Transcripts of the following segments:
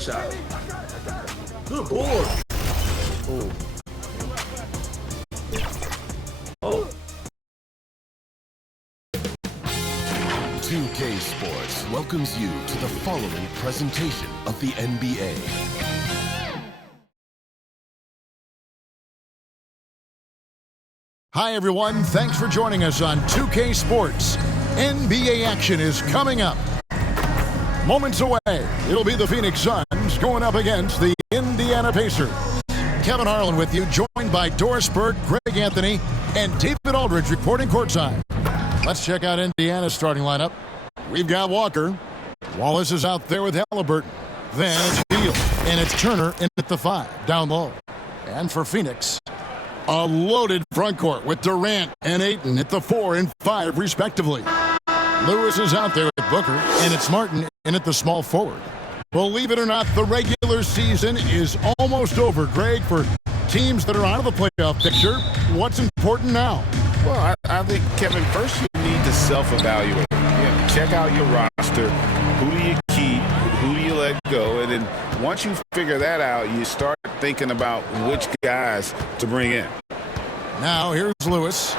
shot. Good board. Oh. Oh. 2K Sports welcomes you to the following presentation of the NBA. Hi, everyone. Thanks for joining us on 2K Sports. NBA action is coming up. Moments away, it'll be the Phoenix Suns going up against the Indiana Pacers. Kevin Harlan with you, joined by Doris Burke, Greg Anthony, and David Aldridge reporting courtside. Let's check out Indiana's starting lineup. We've got Walker. Wallace is out there with Halliburton. Then it's Beal, and it's Turner in at the 5, down low. And for Phoenix, a loaded front court with Durant and Ayton at the 4 and 5, respectively. Lewis is out there with Booker, and it's Martin in at the small forward. Believe it or not, the regular season is almost over, Greg. For teams that are out of the playoff picture, what's important now? Well, I think, Kevin, first you need to self-evaluate. Check out your roster. Who do you keep? Who do you let go? And then once you figure that out, you start thinking about which guys to bring in. Now here's Lewis.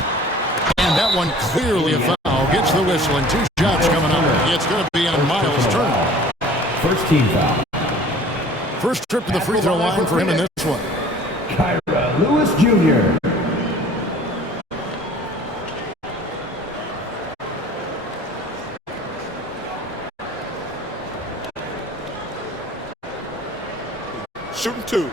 And that one clearly a foul. Gets the whistle, and 2 shots coming up. It's going to be on Miles Turner. First team foul. First trip to the free throw line for him in this one. Kyra Lewis Jr. Shooting 2.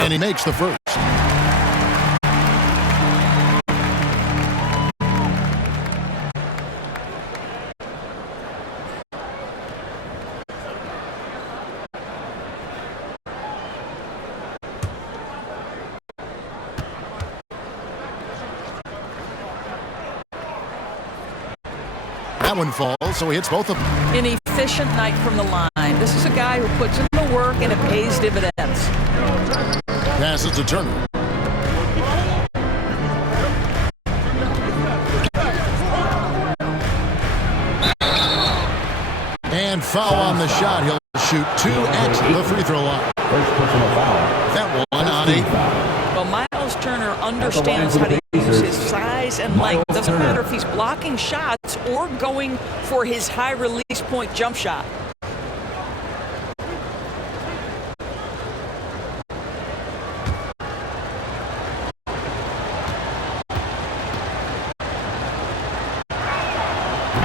And he makes the first. That one falls, so he hits both of them. An efficient night from the line. This is a guy who puts in the work and it pays dividends. Passes to Turner. And foul on the shot. He'll shoot 2 at the free throw line. First personal foul. That one on 8. Well, Miles Turner understands how to use his size and length. Doesn't matter if he's blocking shots or going for his high release point jump shot.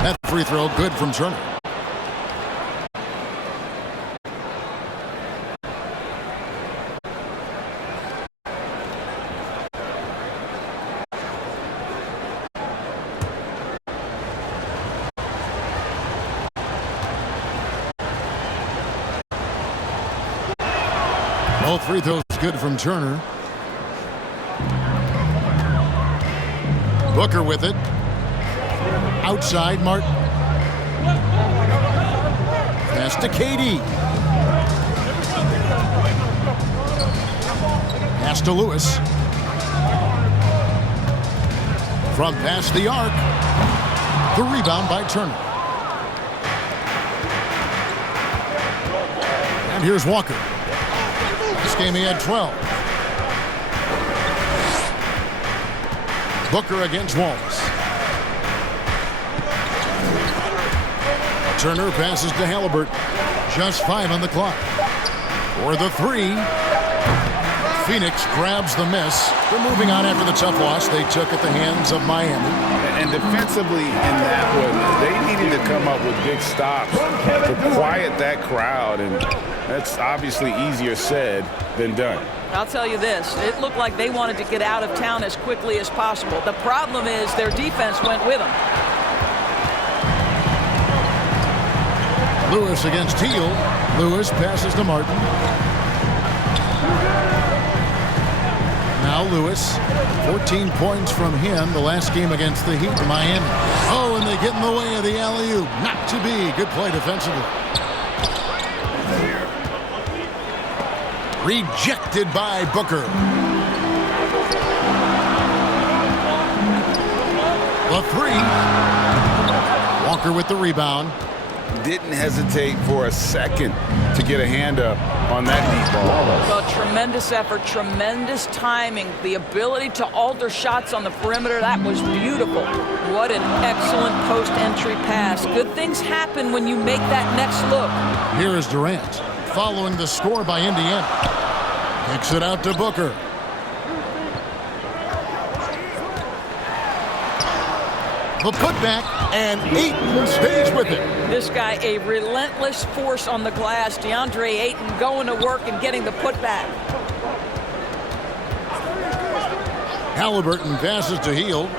That free throw good from Turner. Both free throws good from Turner. Booker with it. Outside, Martin. Pass to KD. Pass to Lewis. From past the arc. The rebound by Turner. And here's Walker. This game he had 12. Booker against Wallace. Turner passes to Halliburton. Just 5 on the clock. For the 3. Phoenix grabs the miss. They're moving on after the tough loss they took at the hands of Miami. And defensively in that one, they needed to come up with big stops to quiet that crowd, and that's obviously easier said than done. I'll tell you this, it looked like they wanted to get out of town as quickly as possible. The problem is their defense went with them. Lewis against Teal. Lewis passes to Martin. Now Lewis, 14 points from him the last game against the Heat in Miami. Oh, and they get in the way of the alley-oop. Not to be. Good play defensively. Rejected by Booker. The three. Walker with the rebound. Didn't hesitate for a second to get a hand up on that deep ball. Well, tremendous effort, tremendous timing, the ability to alter shots on the perimeter. That was beautiful. What an excellent post-entry pass. Good things happen when you make that next look. Here is Durant, following the score by Indiana. Kicks it out to Booker. The putback, and Ayton stays with it. This guy, a relentless force on the glass. DeAndre Ayton going to work and getting the putback. Halliburton passes to Hield.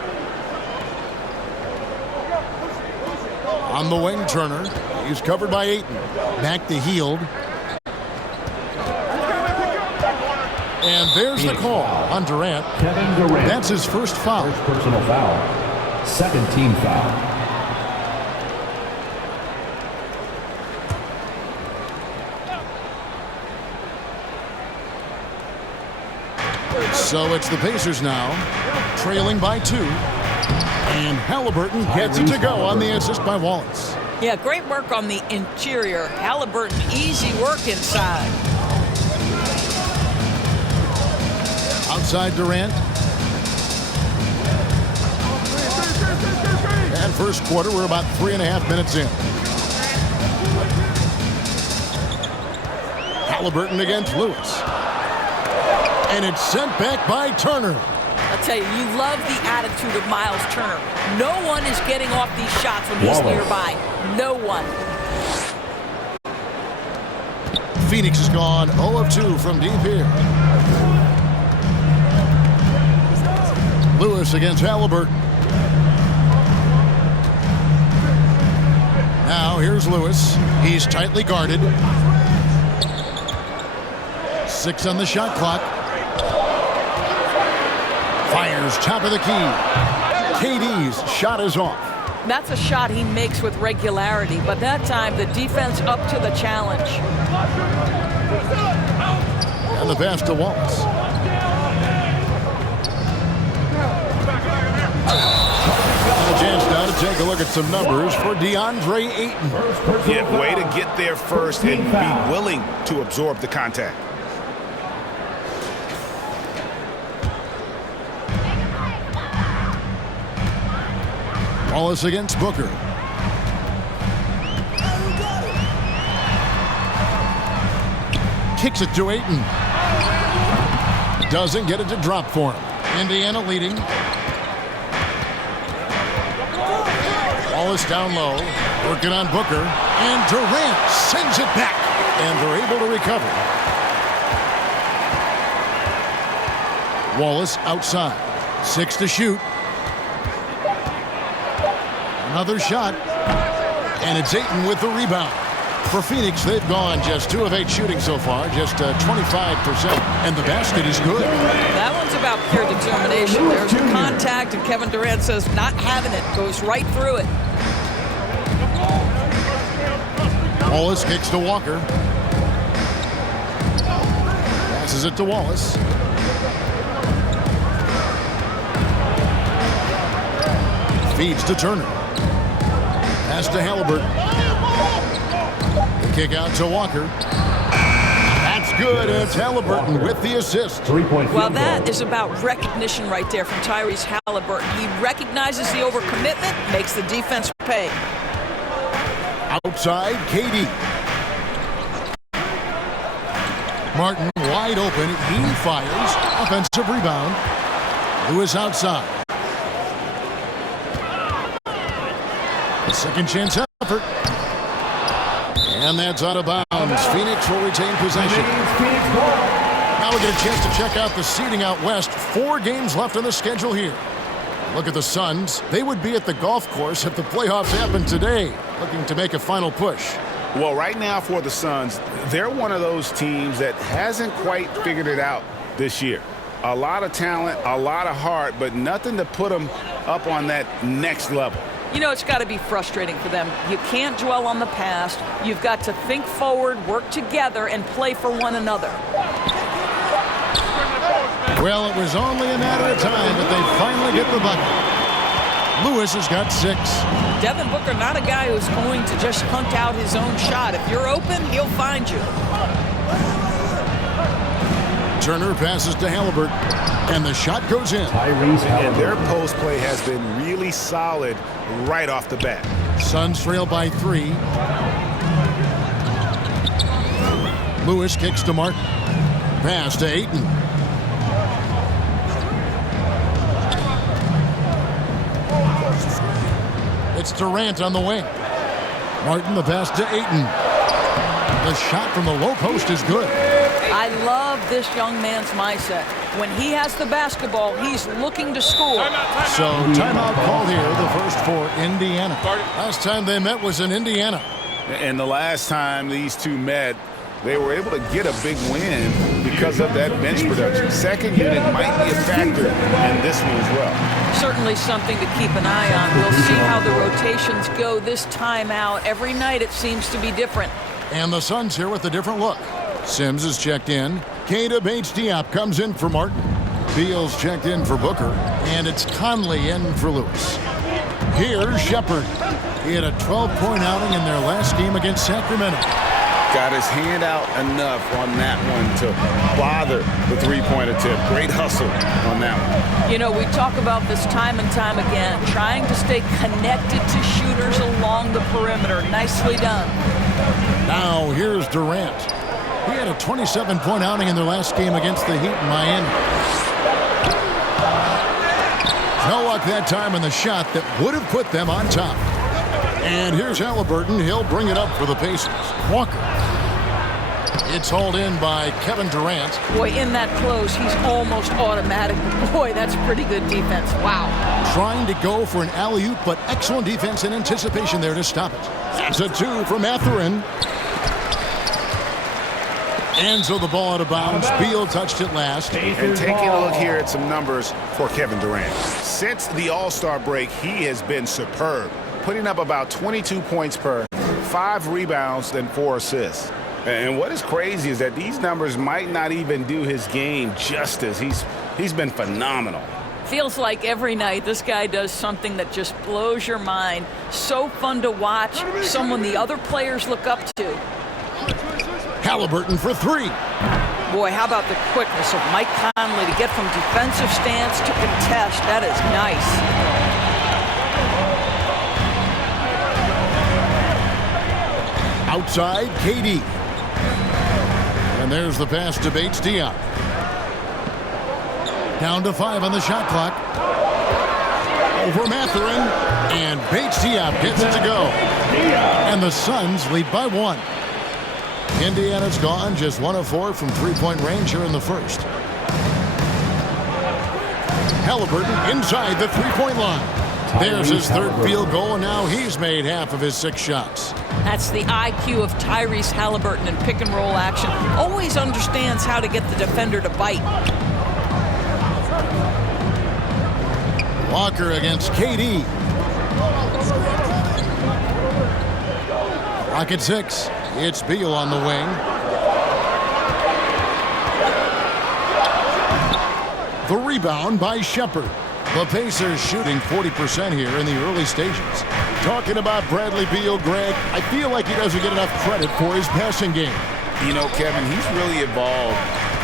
On the wing, Turner. He's covered by Ayton. Back to Hield. And there's the call on Durant. Kevin Durant. That's his first foul. First personal foul. Second team foul. So it's the Pacers now, trailing by 2. And Halliburton gets it to go on the assist by Wallace. Yeah, great work on the interior. Halliburton, easy work inside. Outside Durant. And first quarter, we're about 3.5 minutes in. Halliburton against Lewis. And it's sent back by Turner. I'll tell you love the attitude of Miles Turner. No one is getting off these shots when he's nearby. No one. Phoenix has gone 0 of 2 from deep here. Lewis against Halliburton. Now here's Lewis. He's tightly guarded. 6 on the shot clock. Fires top of the key. KD's shot is off. That's a shot he makes with regularity, but that time the defense up to the challenge. And the pass to Wallace. And a chance now to take a look at some numbers for DeAndre Ayton. Yeah, way to get there first and be willing to absorb the contact. Wallace against Booker. Kicks it to Ayton. Doesn't get it to drop for him. Indiana leading. Wallace down low. Working on Booker. And Durant sends it back. And they're able to recover. Wallace outside. 6 to shoot. Another shot, and it's Ayton with the rebound. For Phoenix, they've gone just 2 of 8 shooting so far, just 25%, and the basket is good. That one's about pure determination. There's the contact, and Kevin Durant says not having it, goes right through it. Wallace kicks to Walker. Passes it to Wallace. Feeds to Turner. Pass to Halliburton. The kick out to Walker. That's good. It's Halliburton with the assist. 3-point Well, field that goal. is about recognition right there from Tyrese Halliburton. He recognizes the overcommitment, makes the defense pay. Outside, KD. Martin wide open. He fires. Offensive rebound. Lewis outside. Second chance effort. And that's out of bounds. Phoenix will retain possession. Now we get a chance to check out the seeding out west. 4 games left on the schedule here. Look at the Suns. They would be at the golf course if the playoffs happened today, looking to make a final push. Well, right now for the Suns, they're one of those teams that hasn't quite figured it out this year. A lot of talent, a lot of heart, but nothing to put them up on that next level. You know, it's got to be frustrating for them. You can't dwell on the past. You've got to think forward, work together, and play for one another. Well, it was only a matter of time, but they finally get the bucket. Lewis has got 6. Devin Booker, not a guy who's going to just hunt out his own shot. If you're open, he'll find you. Turner passes to Halliburton, and the shot goes in. Tyrese And their Halliburton. post play has been really solid right off the bat. Suns trail by 3. Lewis kicks to Martin. Pass to Ayton. It's Durant on the wing. Martin, the pass to Ayton. The shot from the low post is good. I love this young man's mindset. When he has the basketball, he's looking to score. So timeout called here, the first for Indiana. Last time they met was in Indiana. And the last time these two met, they were able to get a big win because of that bench production. Second unit might be a factor in this one as well. Certainly something to keep an eye on. We'll see how the rotations go this time out. Every night it seems to be different. And the Suns here with a different look. Sims is checked in. Keita Bates-Diop comes in for Martin. Beal's checked in for Booker. And it's Conley in for Lewis. Here's Shepherd. He had a 12-point outing in their last game against Sacramento. Got his hand out enough on that one to bother the three-point attempt. Great hustle on that one. You know, we talk about this time and time again, trying to stay connected to shooters along the perimeter. Nicely done. Now here's Durant. He had a 27-point outing in their last game against the Heat in Miami. No luck that time in the shot that would have put them on top. And here's Halliburton. He'll bring it up for the Pacers. Walker. It's hauled in by Kevin Durant. Boy, in that close, he's almost automatic. Boy, that's pretty good defense. Wow. Trying to go for an alley-oop, but excellent defense and anticipation there to stop it. That's a 2 from Mathurin. And so the ball out of bounds. Beal touched it last. And taking a look here at some numbers for Kevin Durant. Since the All-Star break, he has been superb, putting up about 22 points per, 5 rebounds, and 4 assists. And what is crazy is that these numbers might not even do his game justice. He's been phenomenal. Feels like every night this guy does something that just blows your mind. So fun to watch. Someone the other players look up to. Halliburton for 3. Boy, how about the quickness of Mike Conley to get from defensive stance to contest. That is nice. Outside, KD. And there's the pass to Bates-Diop. Down to 5 on the shot clock. Over Mathurin. And Bates-Diop gets it to go. And the Suns lead by 1. Indiana's gone just 1 of 4 from three-point range here in the first. Halliburton inside the three-point line. There's his third field goal, and now he's made half of his 6 shots. That's the IQ of Tyrese Halliburton in pick-and-roll action. Always understands how to get the defender to bite. Walker against KD. Rocket 6. It's Beal on the wing. The rebound by Shepherd. The Pacers shooting 40% here in the early stages. Talking about Bradley Beal, Greg, I feel like he doesn't get enough credit for his passing game. You know, Kevin, he's really evolved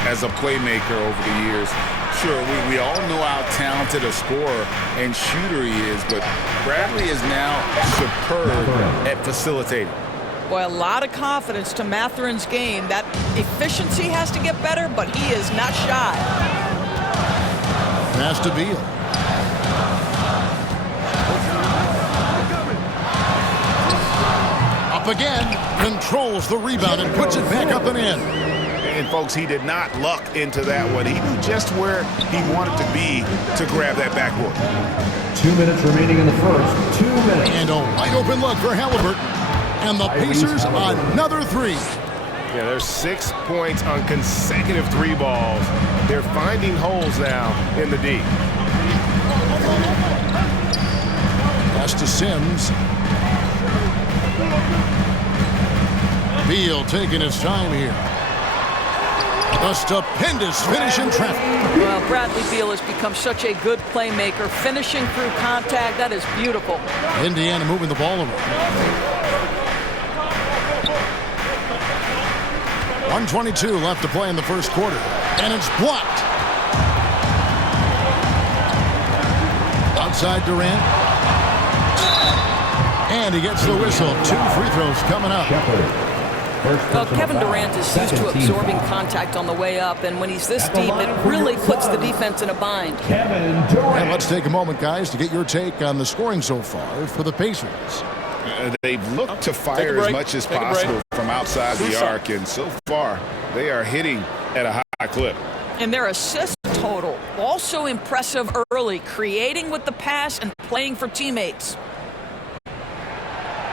as a playmaker over the years. Sure, we all know how talented a scorer and shooter he is, but Bradley is now superb at facilitating. Boy, a lot of confidence to Mathurin's game. That efficiency has to get better, but he is not shy. Pass to Beal. Up again, controls the rebound and puts it back up and in. And folks, he did not luck into that one. He knew just where he wanted to be to grab that backboard. 2 minutes remaining in the first. 2 minutes. And a wide open look for Halliburton. And the Pacers another 3. Yeah, there's 6 points on consecutive 3 balls. They're finding holes now in the D. Pass to Sims. Beal taking his time here. A stupendous finish in traffic. Well, Bradley Beal has become such a good playmaker, finishing through contact. That is beautiful. Indiana moving the ball around. 1:22 left to play in the first quarter. And it's blocked. Outside Durant. And he gets the whistle. 2 free throws coming up. Well, Kevin Durant is used to absorbing contact on the way up, and when he's this deep, it really puts the defense in a bind. Kevin Durant. And let's take a moment, guys, to get your take on the scoring so far for the Pacers. They've looked to fire as much as possible from outside the arc, and so far they are hitting at a high clip. And their assist total, also impressive early, creating with the pass and playing for teammates.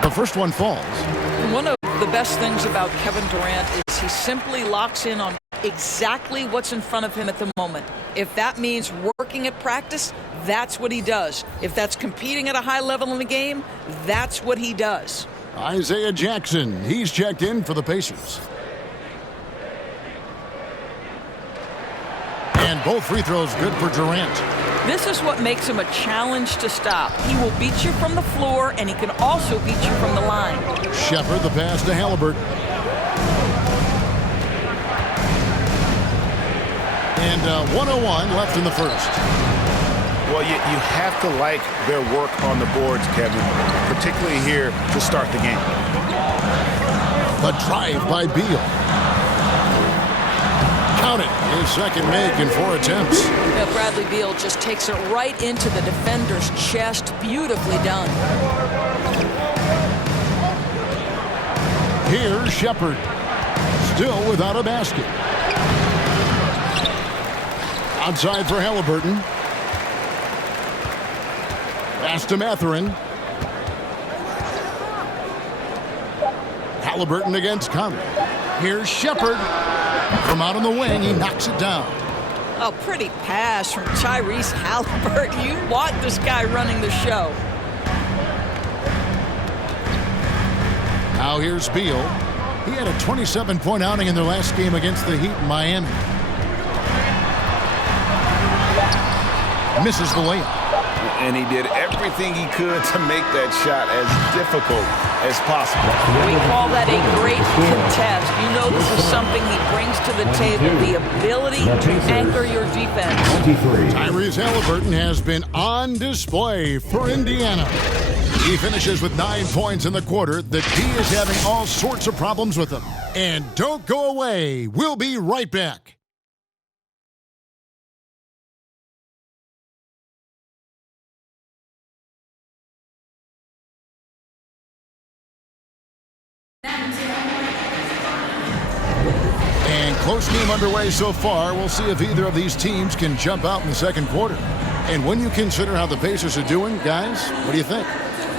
The first one falls. One of the best things about Kevin Durant is he simply locks in on exactly what's in front of him at the moment. If that means working at practice, that's what he does. If that's competing at a high level in the game, that's what he does. Isaiah Jackson, he's checked in for the Pacers. And both free throws good for Durant. This is what makes him a challenge to stop. He will beat you from the floor, and he can also beat you from the line. Shepard, the pass to Halliburton. And 1:01 left in the first. Well, you have to like their work on the boards, Kevin, particularly here to start the game. The drive by Beal. Count it. His second make in 4 attempts. Yeah, Bradley Beal just takes it right into the defender's chest. Beautifully done. Here's Shepard. Still without a basket. Outside for Halliburton. Pass to Mathurin. Halliburton against Conley. Here's Shepard. From out on the wing, he knocks it down. A pretty pass from Tyrese Halliburton. You want this guy running the show. Now here's Beal. He had a 27-point outing in their last game against the Heat in Miami. Misses the layup. And he did everything he could to make that shot as difficult as possible. We call that a great contest. You know this is something he brings to the table, the ability to anchor your defense. Tyrese Halliburton has been on display for Indiana. He finishes with 9 points in the quarter. The D is having all sorts of problems with him. And don't go away. We'll be right back. And close game underway so far. We'll see if either of these teams can jump out in the second quarter. And when you consider how the Pacers are doing, guys, what do you think?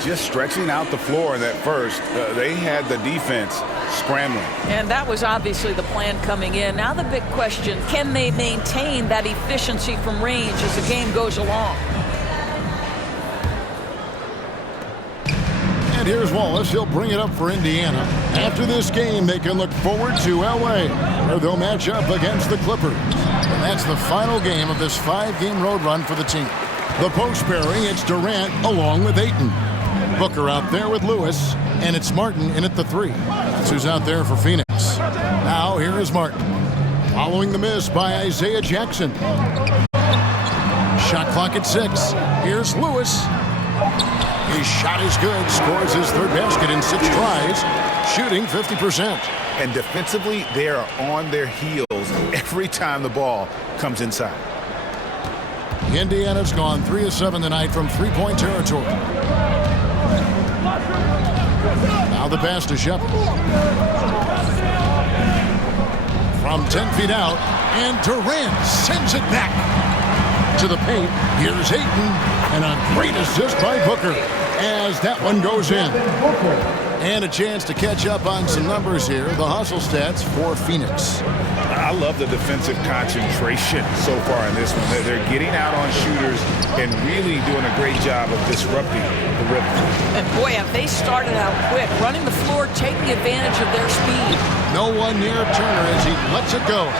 Just stretching out the floor in that first, they had the defense scrambling. And that was obviously the plan coming in. Now the big question, can they maintain that efficiency from range as the game goes along? And here's Wallace. He'll bring it up for Indiana. After this game, they can look forward to L.A., where they'll match up against the Clippers. And that's the final game of this 5-game road run for the team. The post pairing, it's Durant along with Ayton. Booker out there with Lewis, and it's Martin in at the 3. That's who's out there for Phoenix. Now, here is Martin. Following the miss by Isaiah Jackson. Shot clock at 6. Here's Lewis. His shot is good, scores his 3rd basket in 6 tries, shooting 50%. And defensively, they are on their heels every time the ball comes inside. Indiana's gone 3 of 7 tonight from 3-point territory. Now the pass to Shepard. From 10 feet out, and Durant sends it back to the paint. Here's Ayton, and a great assist by Booker as that one goes in. And a chance to catch up on some numbers here. The hustle stats for Phoenix. I love the defensive concentration so far in this one. They're getting out on shooters and really doing a great job of disrupting the rhythm. And boy, have they started out quick, running the floor, taking advantage of their speed. No one near Turner as he lets it go.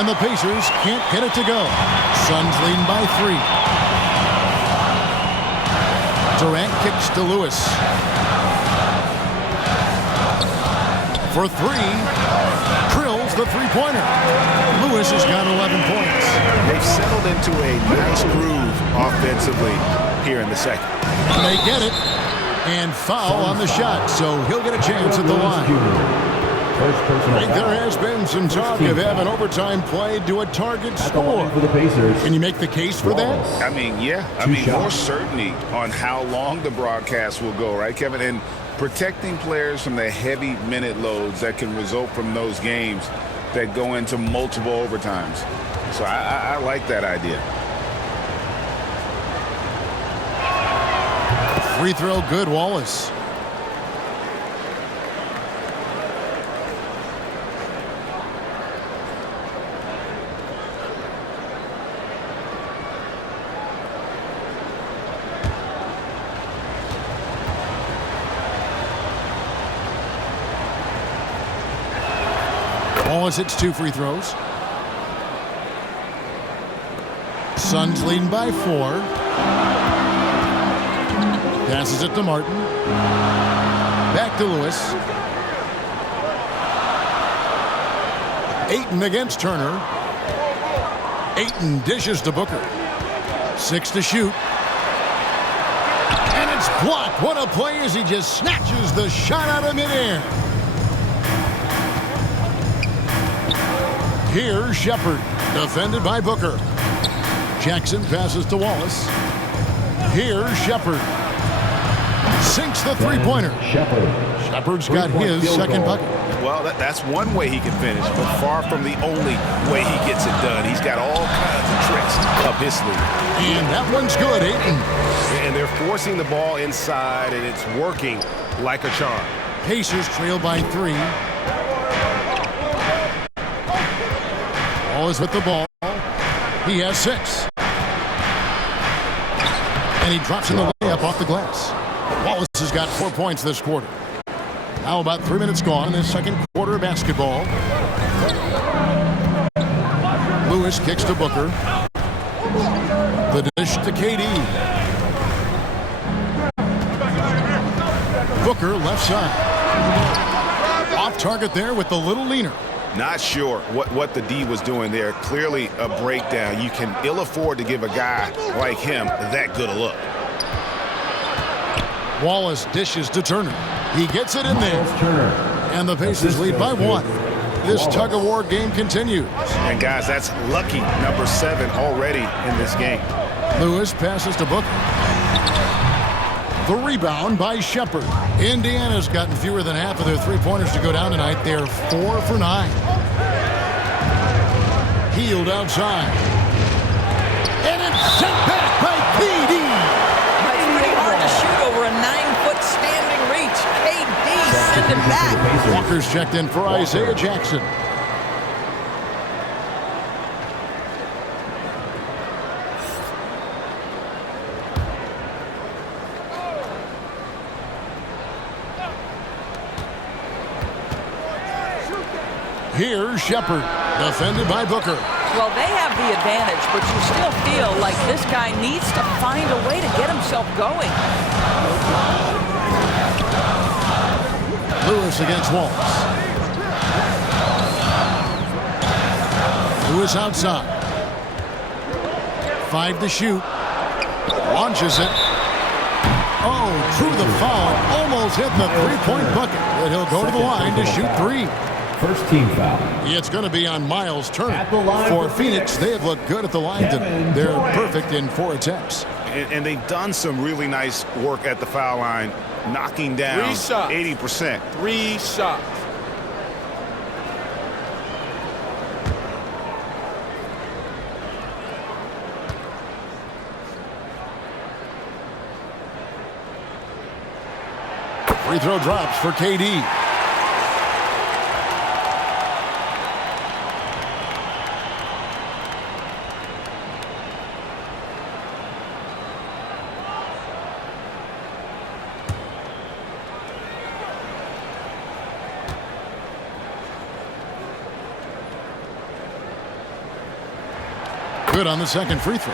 And the Pacers can't get it to go. Suns leading by 3. Durant kicks to Lewis. For 3, drills the three-pointer. Lewis has got 11 points. They've settled into a nice groove offensively here in the second. They get it. And foul on the shot, so he'll get a chance at the line. I think there has been some talk of having overtime played to a target score. Can you make the case for that? I mean, yeah. I mean, more certainty on how long the broadcast will go, right, Kevin? And protecting players from the heavy minute loads that can result from those games that go into multiple overtimes. So I like that idea. Free throw good, Wallace. Wallace hits 2 free throws. Suns leading by 4. Passes it to Martin. Back to Lewis. Ayton against Turner. Ayton dishes to Booker. 6 to shoot. And it's blocked. What a play as he just snatches the shot out of midair. Here's Shepard, defended by Booker. Jackson passes to Wallace. Here's Shepard. Sinks the three-pointer. Shepard's got his second bucket. Well, that's one way he can finish, but far from the only way he gets it done. He's got all kinds of tricks up his sleeve. And that one's good, Ayton. And they're forcing the ball inside, and it's working like a charm. Pacers trail by 3. Wallace with the ball. He has 6. And he drops in the layup off the glass. Wallace has got 4 points this quarter. Now about 3 minutes gone in this second quarter of basketball. Lewis kicks to Booker. The dish to KD. Booker left side. Off target there with the little leaner. Not sure what the D was doing there. Clearly a breakdown. You can ill afford to give a guy like him that good a look. Wallace dishes to Turner. He gets it in there. And the Pacers lead by 1. This tug-of-war game continues. And guys, that's lucky number 7 already in this game. Lewis passes to Booker. The rebound by Shepard. Indiana's gotten fewer than half of their three-pointers to go down tonight. They're 4 for 9. Healed outside. And it's sent back by KD. It's pretty hard to shoot over a 9-foot standing reach. KD sent it back. Walker's checked in for Isaiah Jackson. Here's Shepard, defended by Booker. Well, they have the advantage, but you still feel like this guy needs to find a way to get himself going. Lewis against Wallace. Lewis outside. 5 to shoot. Launches it. Oh, drew the foul. Almost hit the three-point bucket. But he'll go to the line to shoot 3. First team foul. It's going to be on Miles Turner. At the line For for Phoenix, they have looked good at the line today. They're perfect in 4 attempts. And they've done some really nice work at the foul line, knocking down 80%. 3 shots. Free throw drops for KD. Good on the second free throw.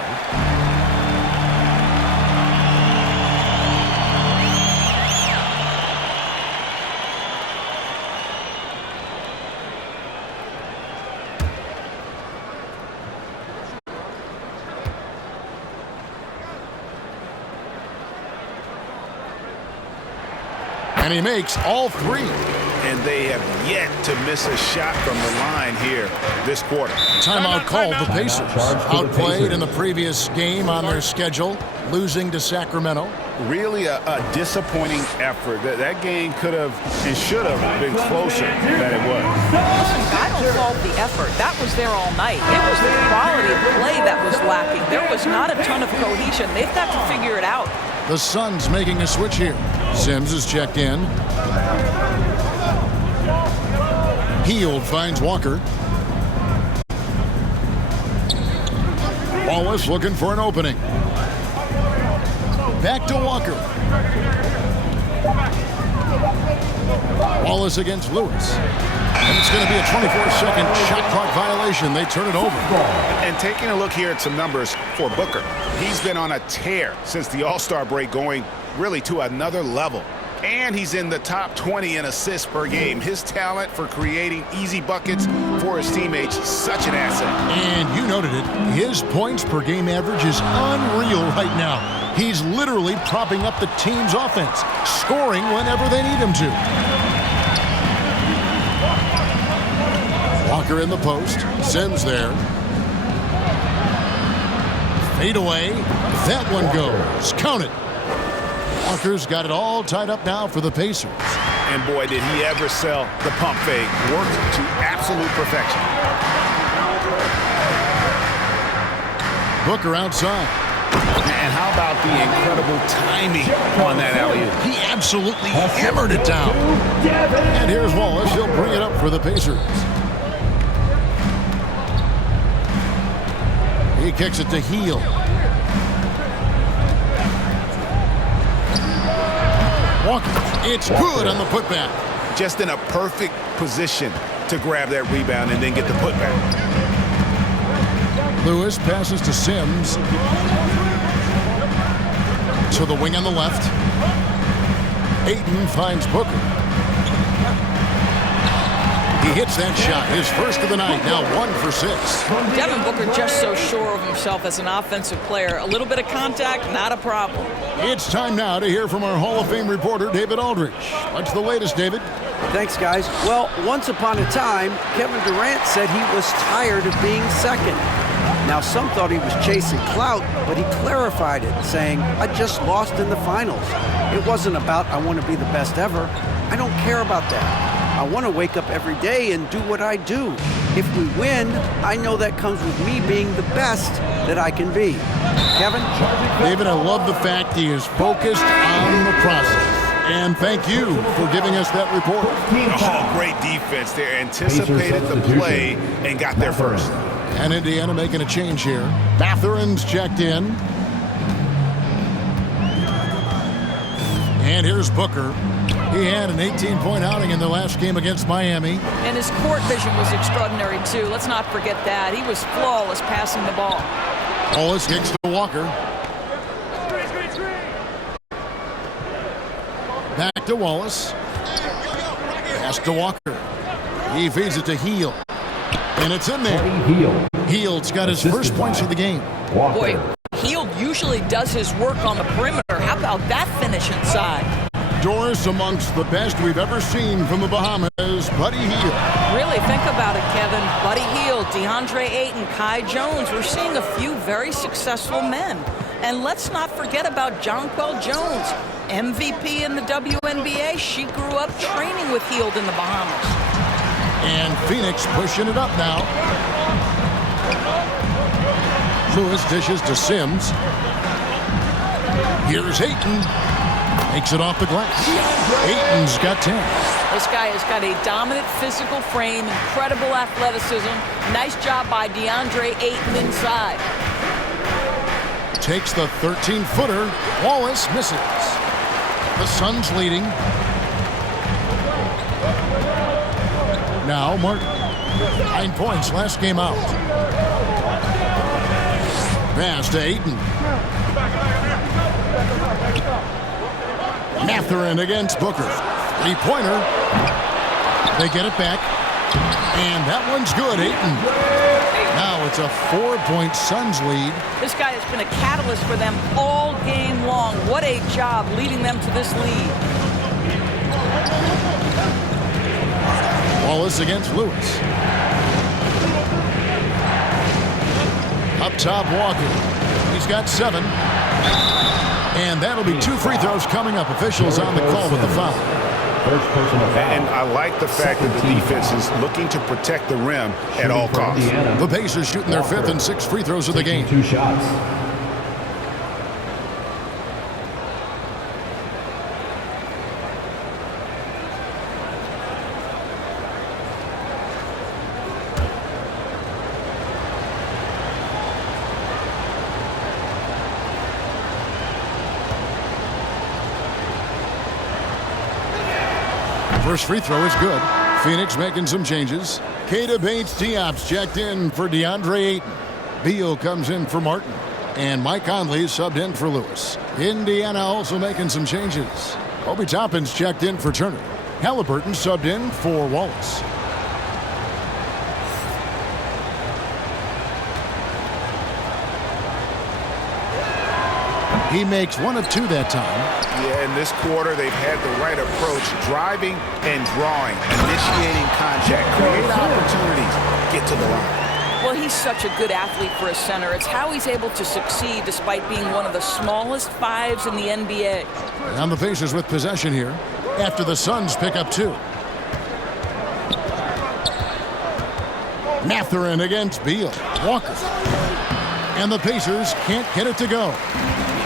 And he makes all three. And they have yet to miss a shot from the line here this quarter. Timeout called. The Pacers outplayed in the previous game on their schedule, losing to Sacramento. Really a disappointing effort. That game could have and should have been closer than it was. Listen, I don't fault the effort. That was there all night. It was the quality of play that was lacking. There was not a ton of cohesion. They've got to figure it out. The Suns making a switch here. Sims is checked in. Hield finds Walker. Wallace looking for an opening. Back to Walker. Wallace against Lewis. And it's going to be a 24-second shot clock violation. They turn it over. And taking a look here at some numbers for Booker. He's been on a tear since the All-Star break, going really to another level. And he's in the top 20 in assists per game. His talent for creating easy buckets for his teammates, such an asset. And you noted it. His points per game average is unreal right now. He's literally propping up the team's offense, scoring whenever they need him to. Walker in the post. Sims there. Fade away. That one goes. Count it. Walker's got it all tied up now for the Pacers. And boy, did he ever sell the pump fake. Worked to absolute perfection. Booker outside. And how about the incredible timing on that alley-oop? He absolutely hammered it down. And here's Wallace. He'll bring it up for the Pacers. He kicks it to Hield. Walker, it's good on the putback. Just in a perfect position to grab that rebound and then get the putback. Lewis passes to Sims. To the wing on the left. Ayton finds Booker. He hits that shot, his first of the night, now 1 for 6. Devin Booker just so sure of himself as an offensive player. A little bit of contact, not a problem. It's time now to hear from our Hall of Fame reporter, David Aldridge. What's the latest, David? Thanks, guys. Well, once upon a time, Kevin Durant said he was tired of being second. Now, some thought he was chasing clout, but he clarified it, saying, I just lost in the finals. It wasn't about I want to be the best ever. I don't care about that. I want to wake up every day and do what I do. If we win, I know that comes with me being the best that I can be. Kevin? David, I love the fact he is focused on the process. And thank you for giving us that report. Oh, great defense there. Anticipated the play and got there first. And Indiana making a change here. Mathurin's checked in. And here's Booker. He had an 18-point outing in the last game against Miami. And his court vision was extraordinary, too. Let's not forget that. He was flawless passing the ball. Wallace kicks to Walker. Back to Wallace. Pass to Walker. He feeds it to Hield. And it's in there. Hield's got his first points of the game. Boy, Hield usually does his work on the perimeter. How about that finish inside? Doris amongst the best we've ever seen from the Bahamas, Buddy Hield. Really, think about it, Kevin. Buddy Hield, DeAndre Ayton, Kai Jones. We're seeing a few very successful men. And let's not forget about Jonquel Jones, MVP in the WNBA. She grew up training with Hield in the Bahamas. And Phoenix pushing it up now. Lewis dishes to Sims. Here's Ayton. Takes it off the glass. Ayton's got 10. This guy has got a dominant physical frame, incredible athleticism. Nice job by DeAndre Ayton inside. Takes the 13-footer. Wallace misses. The Suns leading. Now Martin. 9 points last game out. Pass to Ayton. Mathurin against Booker. 3-pointer. They get it back. And that one's good, Ayton. Now it's a 4-point Suns lead. This guy has been a catalyst for them all game long. What a job leading them to this lead. Wallace against Lewis. Up top, Walker. He's got 7. And that'll be 2 free throws coming up. Officials on the call with the foul. First personal foul. And I like the fact that the defense is looking to protect the rim at all costs. The Pacers shooting their 5th and 6th free throws of the game. 2 shots. First free throw is good. Phoenix making some changes. Keita Bates-Diop's checked in for DeAndre Ayton. Beal comes in for Martin. And Mike Conley subbed in for Lewis. Indiana also making some changes. Obi Toppin's checked in for Turner. Halliburton subbed in for Wallace. He makes 1 of 2 that time. Yeah, in this quarter, they've had the right approach, driving and drawing, initiating contact, create opportunities, get to the line. Well, he's such a good athlete for a center. It's how he's able to succeed despite being one of the smallest 5s in the NBA. And the Pacers with possession here after the Suns pick up 2. Mathurin against Beal. Walker. And the Pacers can't get it to go.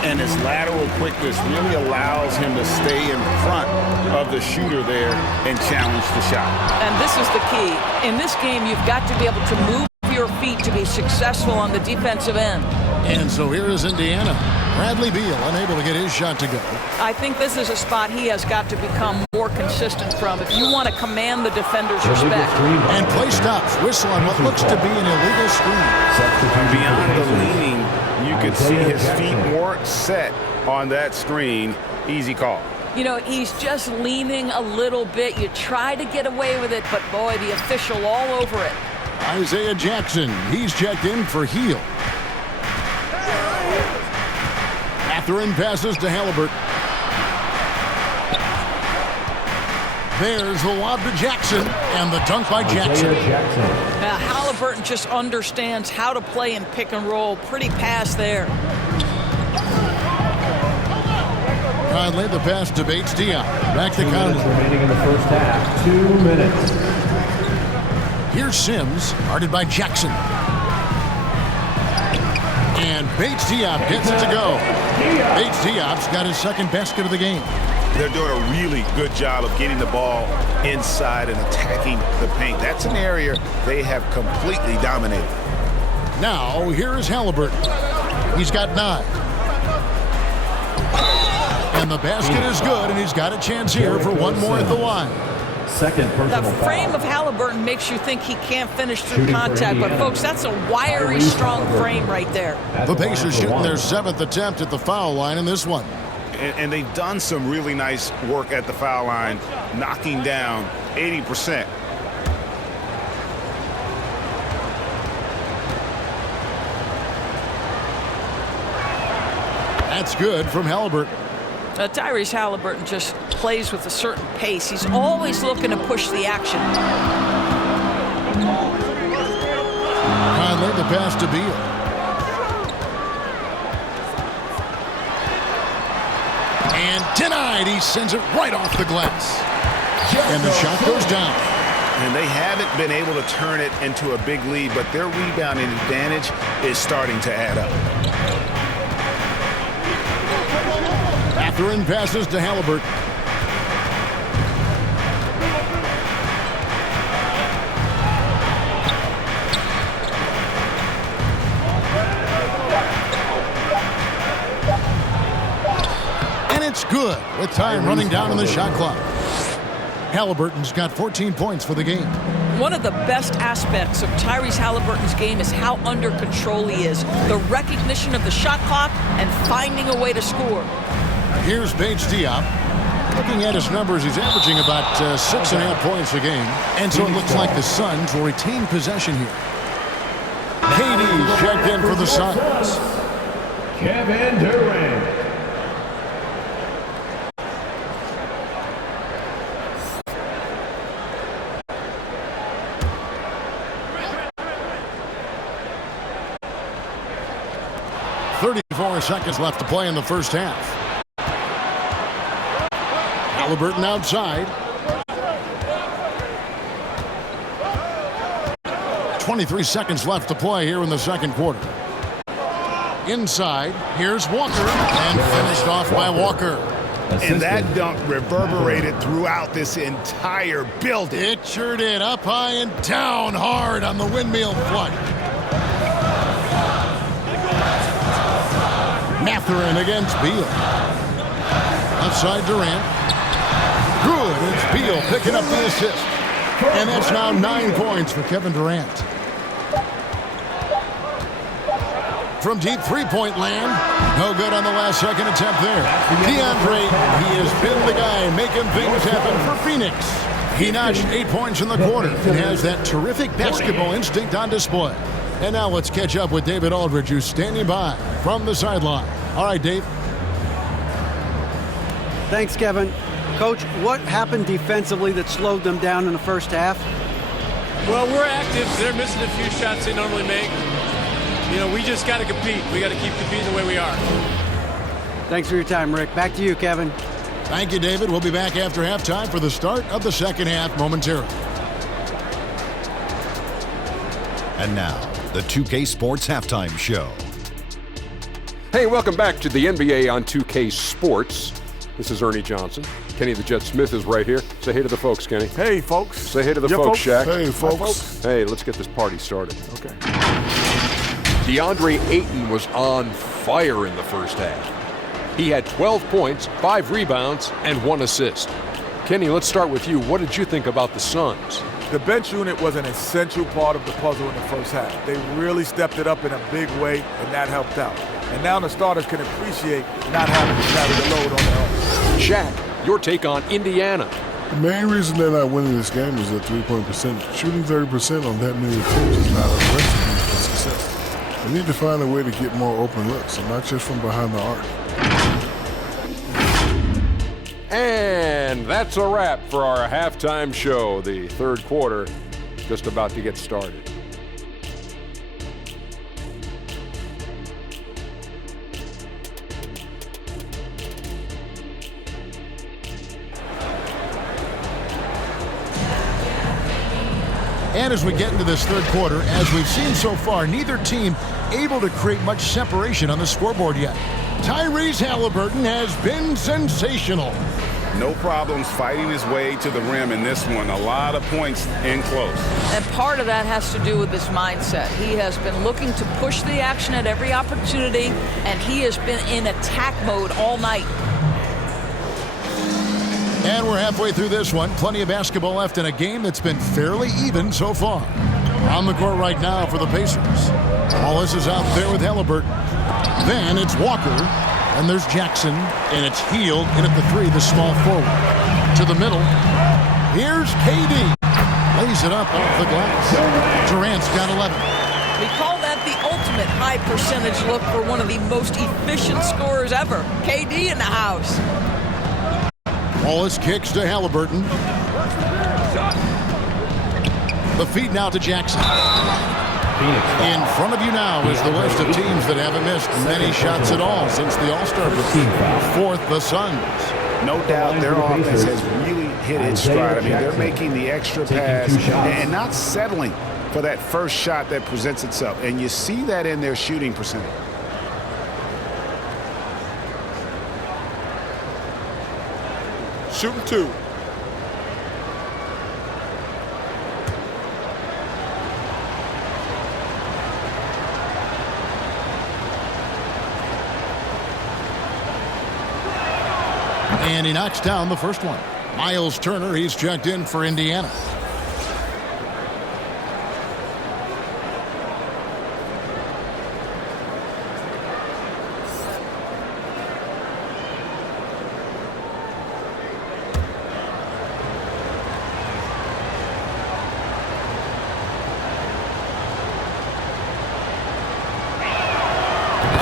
And his lateral quickness really allows him to stay in front of the shooter there and challenge the shot. And this is the key. In this game, you've got to be able to move your feet to be successful on the defensive end. And so here is Indiana. Bradley Beal unable to get his shot to go. I think this is a spot he has got to become more consistent from if you want to command the defender's respect. And play stops. Whistle on what looks to be an illegal screen. Beyond the leaning, you could see his feet weren't set on that screen. Easy call. You know, he's just leaning a little bit. You try to get away with it, but boy, the official all over it. Isaiah Jackson, he's checked in for Heel. Mathurin passes to Halliburton. There's the lob to Jackson, and the dunk by Jackson. Now, Halliburton just understands how to play in pick and roll. Pretty pass there. Conley, the pass to Bates-Diop. Back to 2 Conley. minutes remaining in the first half. 2 minutes. Here's Sims, guarded by Jackson. And Bates-Diop gets it to go. Bates-Diop's got his 2nd basket of the game. They're doing a really good job of getting the ball inside and attacking the paint. That's an area they have completely dominated. Now, here is Halliburton. He's got 9. And the basket is good, and he's got a chance here for 1 more at the line. Second personal The foul. frame of Halliburton makes you think he can't finish through contact, but folks, that's a wiry, strong frame right there. The Pacers shooting their 7th attempt at the foul line in this one. And they've done some really nice work at the foul line, knocking down 80%. That's good from Halliburton. Tyrese Halliburton just plays with a certain pace. He's always looking to push the action. Conley, the pass to Beal. And denied. He sends it right off the glass. And the shot goes down. And they haven't been able to turn it into a big lead, but their rebounding advantage is starting to add up. Mathurin passes to Halliburton. And it's good with time running down on the shot clock. Halliburton's got 14 points for the game. One of the best aspects of Tyrese Halliburton's game is how under control he is. The recognition of the shot clock and finding a way to score. Here's Bates Diop. Looking at his numbers, he's averaging about 6.5 points a game. And so it looks like the Suns will retain possession here. KD's checked in for the Suns. Kevin Durant. Seconds left to play in the first half. Halliburton outside. 23 seconds left to play here in the second quarter. Inside, here's Walker, and finished off by Walker. And that dunk reverberated throughout this entire building. It sure did. Up high and down hard on the windmill flush. Mathurin against Beal. Outside Durant. Good. It's Beal picking up the assist. And that's now 9 points for Kevin Durant. From deep three-point land. No good on the last second attempt there. DeAndre, he has been the guy making things happen for Phoenix. He notched 8 points in the quarter and has that terrific basketball instinct on display. And now let's catch up with David Aldridge, who's standing by from the sideline. All right, Dave. Thanks, Kevin. Coach, what happened defensively that slowed them down in the first half? Well, we're active. They're missing a few shots they normally make. You know, we just got to compete. We got to keep competing the way we are. Thanks for your time, Rick. Back to you, Kevin. Thank you, David. We'll be back after halftime for the start of the second half momentarily. And now, the 2K Sports Halftime Show. Hey, welcome back to the NBA on 2K Sports. This is Ernie Johnson. Kenny the Jet Smith is right here. Say hey to the folks, Kenny. Hey, folks. Say hey to the folks, Shaq. Hey, folks. Hi, folks. Hey, let's get this party started. Okay. DeAndre Ayton was on fire in the first half. He had 12 points, 5 rebounds, and 1 assist. Kenny, let's start with you. What did you think about the Suns? The bench unit was an essential part of the puzzle in the first half. They really stepped it up in a big way, and that helped out. And now the starters can appreciate not having to carry the load on their own. Shaq, your take on Indiana. The main reason they're not winning this game is their three-point percent. Shooting 30% on that many attempts is not a recipe for success. They need to find a way to get more open looks, and not just from behind the arc. And that's a wrap for our halftime show. The third quarter just about to get started. And as we get into this third quarter, as we've seen so far, neither team able to create much separation on the scoreboard yet. Tyrese Halliburton has been sensational. No problems fighting his way to the rim in this one. A lot of points in close. And part of that has to do with his mindset. He has been looking to push the action at every opportunity, and he has been in attack mode all night. And we're halfway through this one. Plenty of basketball left in a game that's been fairly even so far. On the court right now for the Pacers. Wallace is out there with Halliburton. Then it's Walker. And there's Jackson. And it's Hield in at the 3, the small forward. To the middle. Here's KD. Lays it up off the glass. Durant's got 11. We call that the ultimate high percentage look for one of the most efficient scorers ever. KD in the house. Wallace kicks to Halliburton. The feed now to Jackson. In front of you now is the list of teams that haven't missed many shots at all since the All-Star break. Fourth, the Suns. No doubt their offense has really hit its stride. I mean, they're making the extra pass and not settling for that first shot that presents itself. And you see that in their shooting percentage. shooting 2. And he knocks down the first one. Miles Turner, he's checked in for Indiana.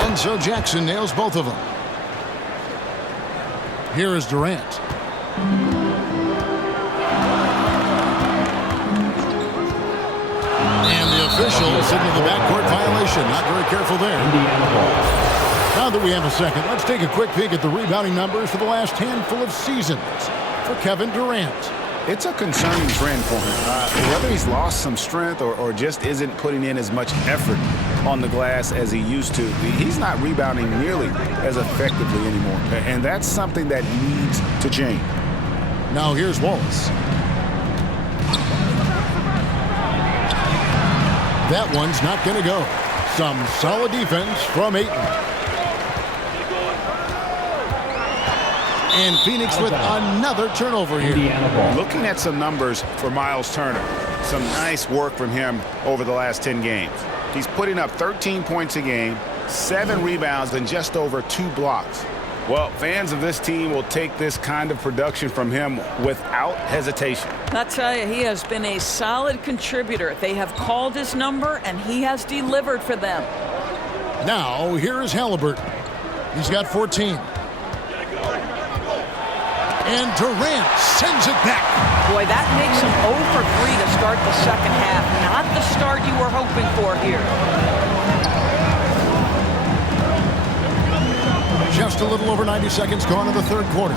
And so Jackson nails both of them. Here is Durant. And the official signaled the backcourt violation. Not very careful there. Now that we have a second, let's take a quick peek at the rebounding numbers for the last handful of seasons for Kevin Durant. It's a concerning trend for him. Whether he's lost some strength or just isn't putting in as much effort on the glass as he used to, he's not rebounding nearly as effectively anymore. And that's something that needs to change. Now here's Wallace. That one's not going to go. Some solid defense from Ayton. And Phoenix with another turnover here. Looking at some numbers for Miles Turner. Some nice work from him over the last 10 games. He's putting up 13 points a game, 7 rebounds, and just over 2 blocks. Well, fans of this team will take this kind of production from him without hesitation. I tell you, he has been a solid contributor. They have called his number, and he has delivered for them. Now, here is Halliburton. He's got 14. And Durant sends it back. Boy, that makes him 0 for 3 to start the second half. Not the start you were hoping for here. Just a little over 90 seconds gone in the third quarter.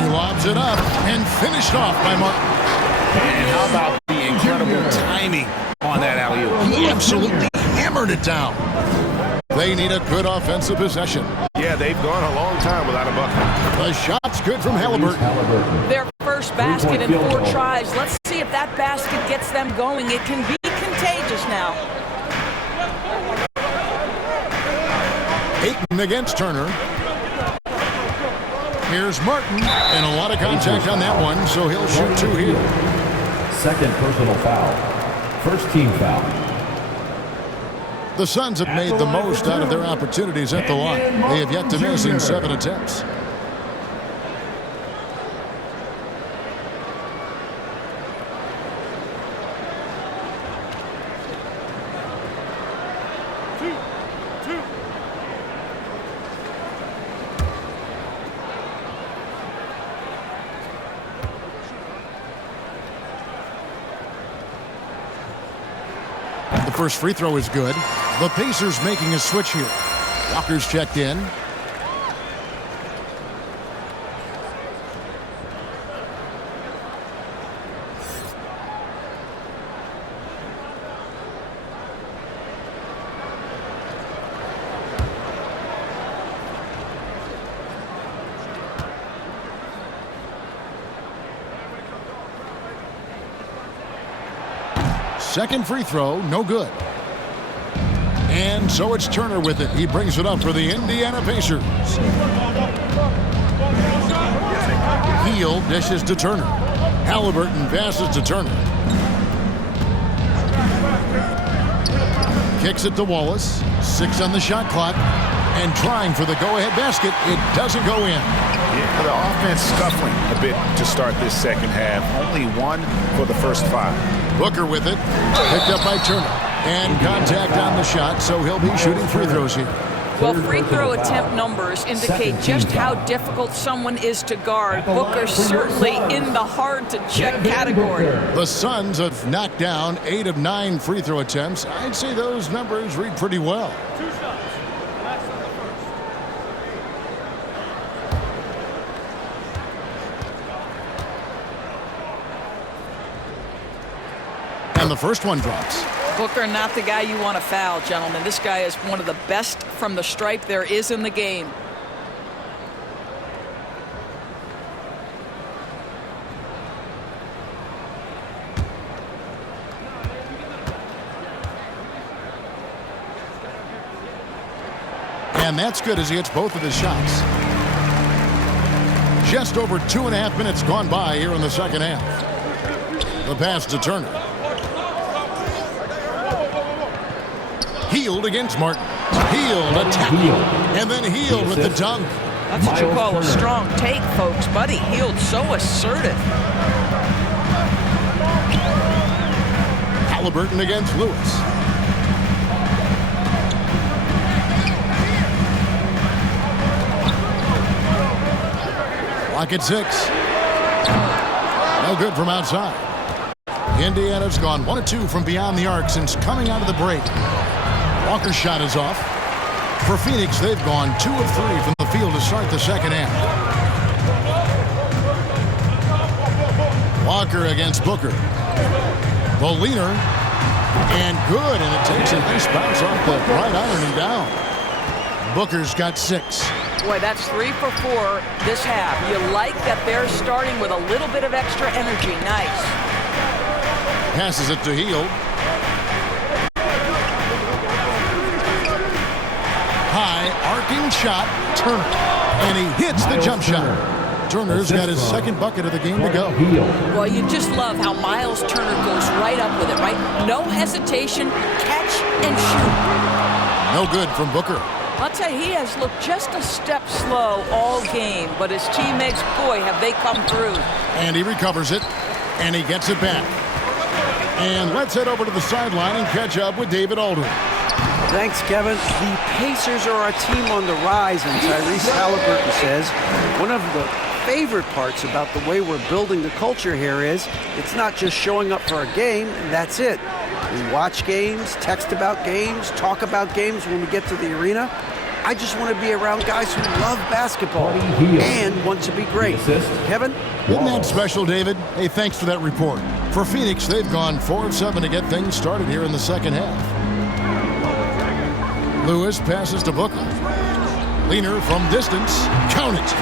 He lobs it up and finished off by Martin. And how about the incredible timing on that alley-oop? He absolutely hammered it down. They need a good offensive possession. Yeah, they've gone a long time without a bucket. The shot's good from Halliburton. Their first basket in 4 tries. Let's see if that basket gets them going. It can be contagious now. Ayton against Turner. Here's Martin, and a lot of contact on that one, so he'll shoot 2 here. Second personal foul. First team foul. The Suns have made the most out of their opportunities at the line. They have yet to miss in 7 attempts. The first free throw is good. The Pacers making a switch here. Walker's checked in. Second free throw, no good. And so it's Turner with it. He brings it up for the Indiana Pacers. Hield dishes to Turner. Halliburton passes to Turner. Kicks it to Wallace. 6 on the shot clock. And trying for the go-ahead basket. It doesn't go in. Yeah, the offense scuffling a bit to start this second half. Only 1 for the first 5. Booker with it. Picked up by Turner. And contact on the shot, so he'll be shooting free throws here. Well, free throw attempt numbers indicate just how difficult someone is to guard. Booker certainly in the hard-to-check category. The Suns have knocked down 8 of 9 free throw attempts. I'd say those numbers read pretty well. And the first one drops. Booker, not the guy you want to foul, gentlemen. This guy is one of the best from the stripe there is in the game. And that's good as he hits both of his shots. Just over 2.5 minutes gone by here in the second half. The pass to Turner. Hield against Martin. Hield attack. And then Hield with the dunk. That's what you call a strong take, folks. Buddy Hield so assertive. Halliburton against Lewis. Lock at 6. No good from outside. Indiana's gone 1 of 2 from beyond the arc since coming out of the break. Walker's shot is off. For Phoenix, they've gone 2 of 3 from the field to start the second half. Walker against Booker. The leaner. And good, and it takes a nice bounce off the right iron and down. Booker's got 6. Boy, that's 3 for 4 this half. You like that they're starting with a little bit of extra energy. Nice. Passes it to Hield. High arcing shot, Turner, and he hits the jump shot. Turner's got his second bucket of the game to go. Well, you just love how Miles Turner goes right up with it, right? No hesitation, catch and shoot. No good from Booker. I'll tell you, he has looked just a step slow all game, but his teammates, boy, have they come through. And he recovers it, and he gets it back. And let's head over to the sideline and catch up with David Aldridge. Thanks, Kevin. The Pacers are a team on the rise, and Tyrese Halliburton says one of the favorite parts about the way we're building the culture here is it's not just showing up for a game, and that's it. We watch games, text about games, talk about games when we get to the arena. I just want to be around guys who love basketball and want to be great. Kevin? Isn't that special, David? Hey, thanks for that report. For Phoenix, they've gone 4 of 7 to get things started here in the second half. Lewis passes to Booker. Leaner from distance. Count it.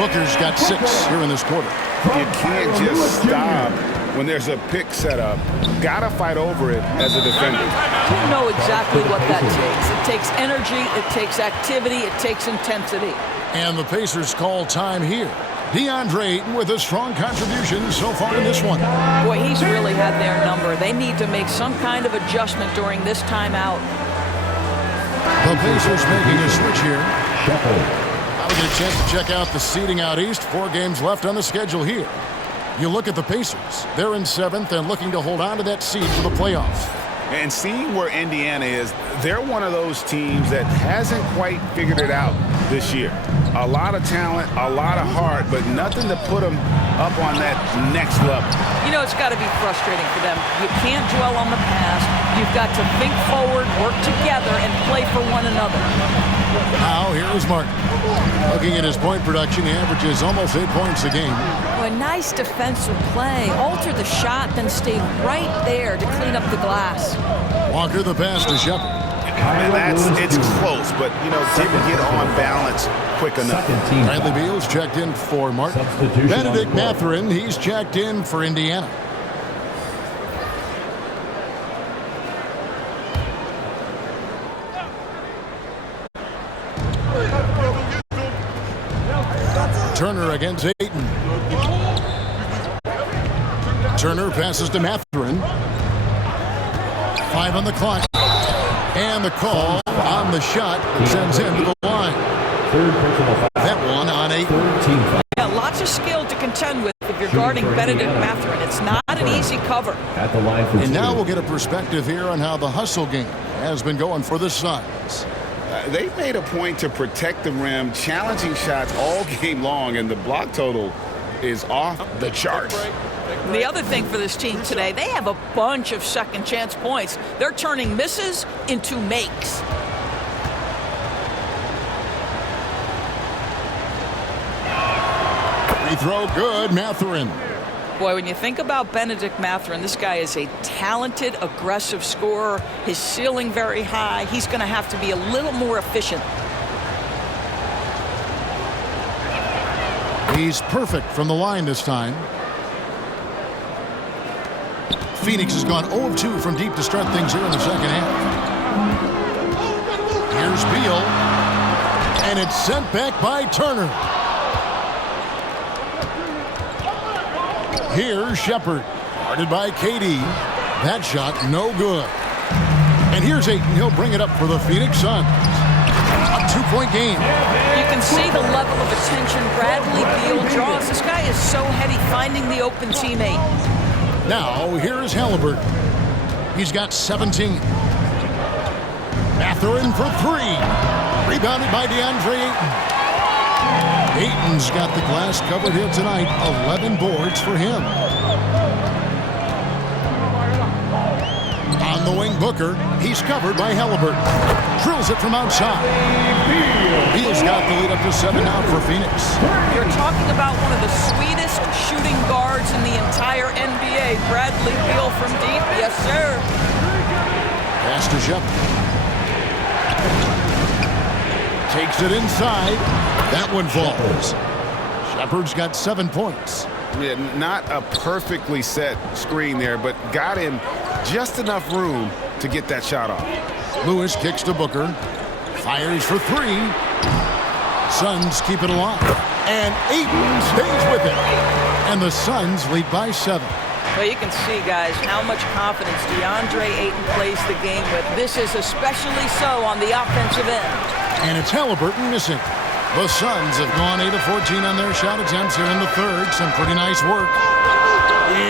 Booker's got 6 here in this quarter. You can't just stop when there's a pick set up. Gotta fight over it as a defender. You know exactly what that takes. It takes energy, it takes activity, it takes intensity. And the Pacers call time here. DeAndre Ayton with a strong contribution so far in this one. Boy, he's really had their number. They need to make some kind of adjustment during this timeout. The Pacers making a switch here. Now we get a chance to check out the seeding out east. 4 games left on the schedule here. You look at the Pacers. They're in 7th and looking to hold on to that seed for the playoffs. And seeing where Indiana is, they're one of those teams that hasn't quite figured it out this year. A lot of talent, a lot of heart, but nothing to put them up on that next level. You know, it's got to be frustrating for them. You can't dwell on the past. You've got to think forward, work together, and play for one another. Now, here is Martin. Looking at his point production, he averages almost 8 points a game. Well, a nice defensive play. Alter the shot, then stay right there to clean up the glass. Walker the pass to Shepard. It's close, but, you know, didn't get on balance quick enough. Bradley Beal's checked in for Martin. Benedict Mathurin, he's checked in for Indiana. Turner against Ayton. Turner passes to Mathurin. 5 on the clock. And the call on the shot that sends him to the line. That one on Ayton. Yeah, lots of skill to contend with if you're guarding Benedict Mathurin. It's not an easy cover. And now we'll get a perspective here on how the hustle game has been going for the Suns. They've made a point to protect the rim, challenging shots all game long, and the block total is off the charts. The other thing for this team today, they have a bunch of second chance points. They're turning misses into makes. Free throw good, Mathurin. Boy, when you think about Benedict Mathurin, this guy is a talented, aggressive scorer. His ceiling very high. He's going to have to be a little more efficient. He's perfect from the line this time. Phoenix has gone 0 of 2 from deep to start things here in the second half. Here's Beal. And it's sent back by Turner. Here's Shepard. Guarded by KD. That shot no good. And here's Ayton. He'll bring it up for the Phoenix Suns. A 2-point game. You can see the level of attention Bradley Beal draws. This guy is so heady finding the open teammate. Now, here's Halliburton. He's got 17. Mathurin for 3. Rebounded by DeAndre Ayton. Ayton's got the glass covered here tonight. 11 boards for him. On the wing, Booker. He's covered by Halliburton. Drills it from outside. Beal's got the lead up to 7 now for Phoenix. You're talking about one of the sweetest shooting guards in the entire NBA. Bradley Beal from deep. Yes, sir. Pass to Shepard. Takes it inside. That one falls. Shepard's got 7 points. Yeah, not a perfectly set screen there, but got him just enough room to get that shot off. Lewis kicks to Booker. Fires for 3. Suns keep it alive. And Ayton stays with it. And the Suns lead by 7. Well, you can see, guys, how much confidence DeAndre Ayton plays the game with. This is especially so on the offensive end. And it's Halliburton missing. The Suns have gone 8 of 14 on their shot attempts here in the third. Some pretty nice work.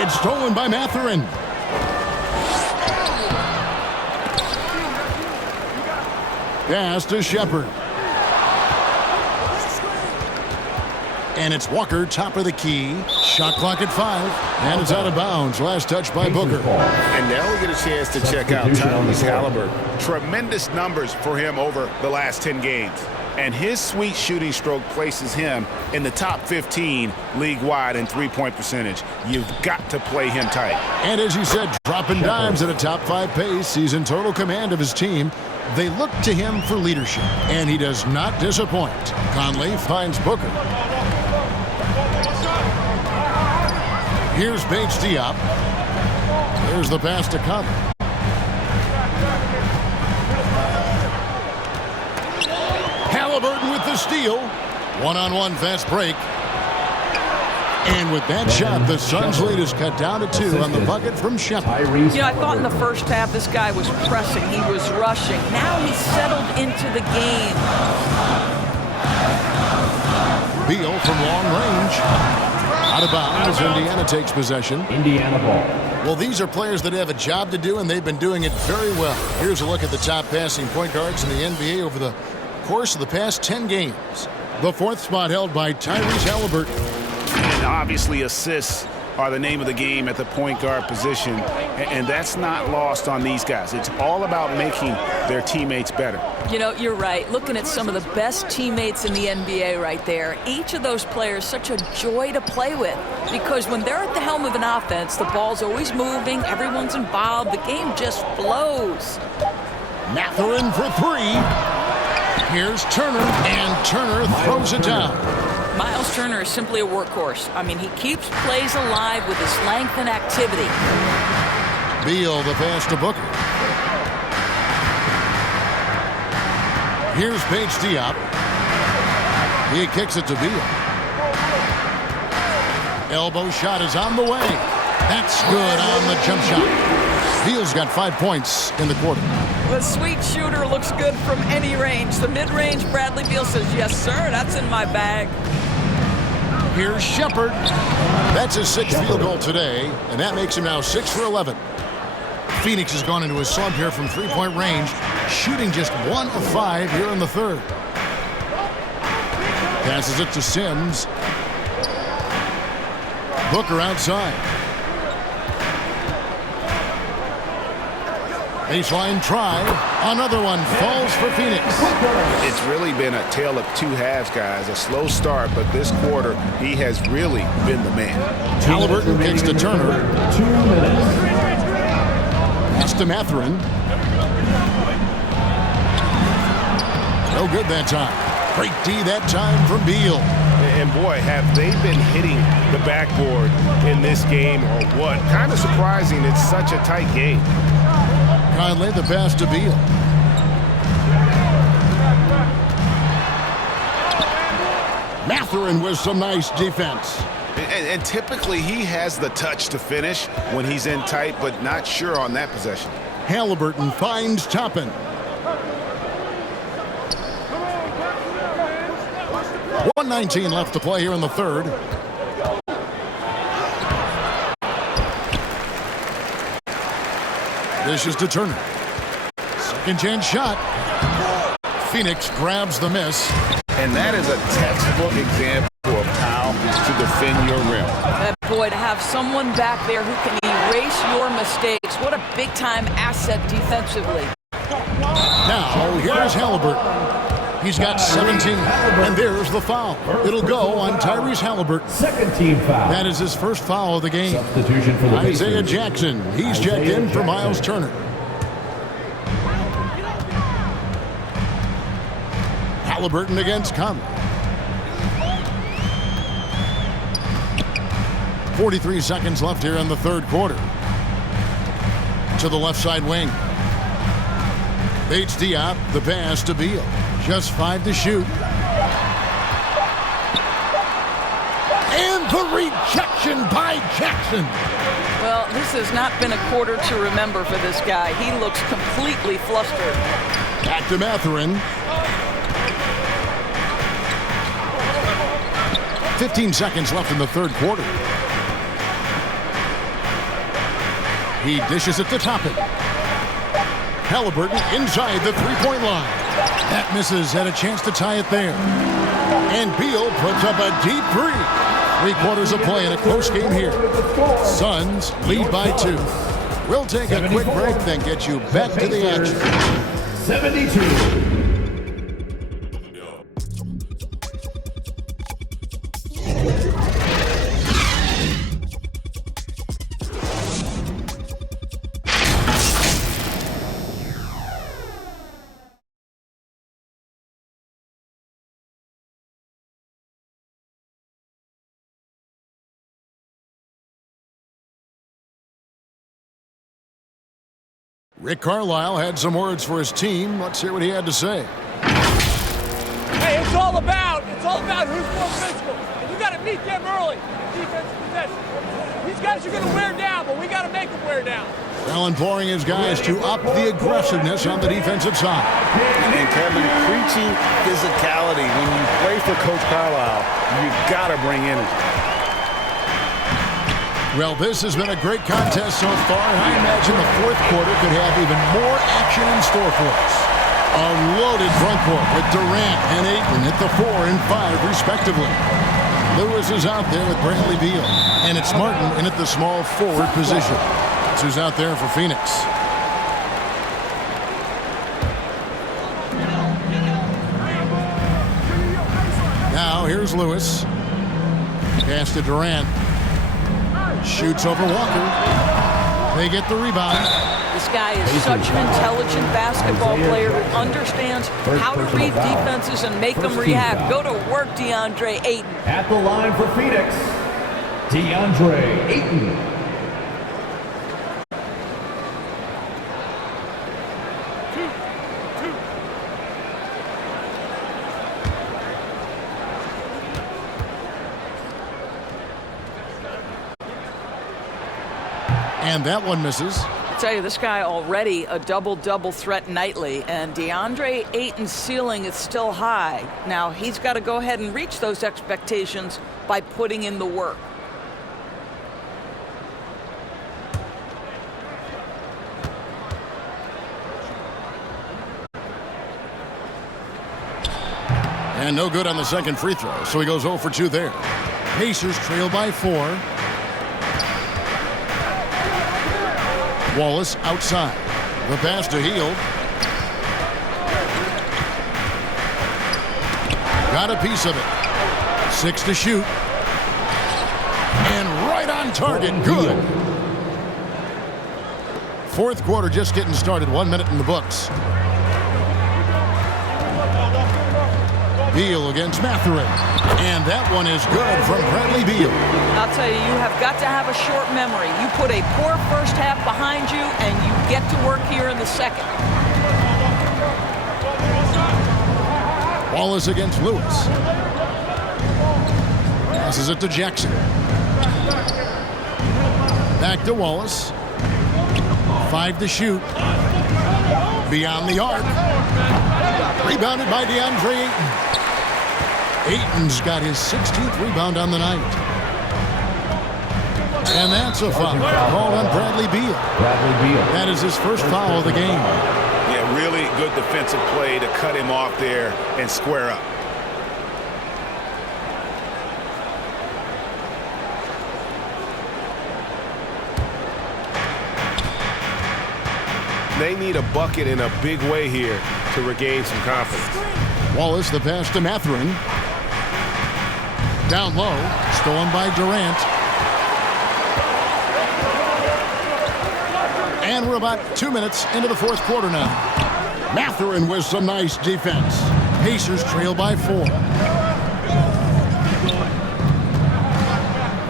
It's stolen by Mathurin. Pass to Shepard. And it's Walker, top of the key. Shot clock at 5. And it's out of bounds. Last touch by Booker. And now we get a chance to check out Tyrese Halliburton. Tremendous numbers for him over the last 10 games. And his sweet shooting stroke places him in the top 15 league-wide in three-point percentage. You've got to play him tight. And as you said, dropping dimes at a top 5 pace. He's in total command of his team. They look to him for leadership, and he does not disappoint. Conley finds Booker. Here's Bates Diop. There's the pass to Conley. Halliburton with the steal. One-on-one fast break. And with that shot, the Suns' lead is cut down to 2 on the bucket from Shepard. You know, I thought in the first half this guy was pressing. He was rushing. Now he's settled into the game. Beal from long range. Out of bounds. Indiana takes possession. Indiana ball. Well, these are players that have a job to do, and they've been doing it very well. Here's a look at the top passing point guards in the NBA over the course of the past 10 games. The 4th spot held by Tyrese Halliburton. And obviously assists are the name of the game at the point guard position, and that's not lost on these guys. It's all about making their teammates better. You know, you're right. Looking at some of the best teammates in the NBA right there, each of those players such a joy to play with, because when they're at the helm of an offense, the ball's always moving, everyone's involved, the game just flows. Mathurin for 3. Here's Turner, and Turner throws it down. Miles Turner is simply a workhorse. I mean, he keeps plays alive with his length and activity. Beal, the pass to Booker. Here's Bates Diop. He kicks it to Beal. Elbow shot is on the way. That's good on the jump shot. Beal's got 5 points in the quarter. The sweet shooter looks good from any range. The mid-range, Bradley Beal says, yes, sir, that's in my bag. Here's Shepard. That's his 6th field goal today, and that makes him now 6 for 11. Phoenix has gone into a slump here from 3-point range, shooting just 1 of 5 here in the third. Passes it to Sims. Booker outside. Baseline try. Another one falls for Phoenix. It's really been a tale of 2 halves, guys. A slow start, but this quarter, he has really been the man. Halliburton kicks to Turner. 2 minutes. Pass to Mathurin. No good that time. Great D that time from Beal. And boy, have they been hitting the backboard in this game or what? Kind of surprising it's such a tight game. Conley, the pass to Beal. Mathurin with some nice defense. And typically he has the touch to finish when he's in tight, but not sure on that possession. Halliburton finds Toppin. 1:19 left to play here in the third. This is to Turner. Second chance shot. Phoenix grabs the miss. And that is a textbook example of how to defend your rim. Boy, to have someone back there who can erase your mistakes. What a big-time asset defensively. Now, here's Halliburton. He's got 17, and there's the foul. It'll go on Tyrese Halliburton. Second team foul. That is his first foul of the game. Substitution for the Isaiah Pacers. Jackson. He's checked in for Miles Turner. Halliburton against Conley. 43 seconds left here in the third quarter. To the left side wing. Bates Diop, the pass to Beal. Just 5 to shoot. And the rejection by Jackson. Well, this has not been a quarter to remember for this guy. He looks completely flustered. Back to Mathurin. 15 seconds left in the third quarter. He dishes it to Toppin. Halliburton inside the three-point line. That misses, had a chance to tie it there. And Beal puts up a deep three. 3 quarters of play in a close game here. Suns lead by 2. We'll take a quick break, then get you back to the action. 72. Rick Carlisle had some words for his team. Let's hear what he had to say. Hey, it's all about who's more physical. And you got to meet them early. Defensive possession. These guys are going to wear down, but we got to make them wear down. Well, imploring his guys to up the aggressiveness on the defensive side. And Kevin, preaching physicality. When you play for Coach Carlisle, you got to bring energy. Well, this has been a great contest so far, and I imagine the fourth quarter could have even more action in store for us. A loaded front court with Durant and Ayton at the 4 and 5, respectively. Lewis is out there with Bradley Beal, and it's Martin in at the small forward position. That's who's out there for Phoenix. Now, here's Lewis. Pass to Durant. Shoots over Walker. They get the rebound. This guy is such an intelligent basketball player who understands how to read defenses and make them react. Go to work, DeAndre Ayton. At the line for Phoenix, DeAndre Ayton. And that one misses. I tell you, this guy already a double-double threat nightly, and DeAndre Ayton's ceiling is still high. Now, he's got to go ahead and reach those expectations by putting in the work. And no good on the second free throw, so he goes 0 for 2 there. Pacers trail by 4. Wallace outside. The pass to Hield. Got a piece of it. 6 to shoot. And right on target. Good. Fourth quarter just getting started. 1 minute in the books. Beal against Mathurin. And that one is good from Bradley Beal. I'll tell you, you have got to have a short memory. You put a poor first half behind you, and you get to work here in the second. Wallace against Lewis. Passes it to Jackson. Back to Wallace. 5 to shoot. Beyond the arc. Rebounded by DeAndre Ayton. Ayton's got his 16th rebound on the night. And that's a foul called on Bradley Beal. That is his first foul of the game. Yeah, really good defensive play to cut him off there and square up. They need a bucket in a big way here to regain some confidence. Wallace, the pass to Mathurin. Down low, stolen by Durant. And we're about 2 minutes into the fourth quarter now. Mathurin with some nice defense. Pacers trail by 4.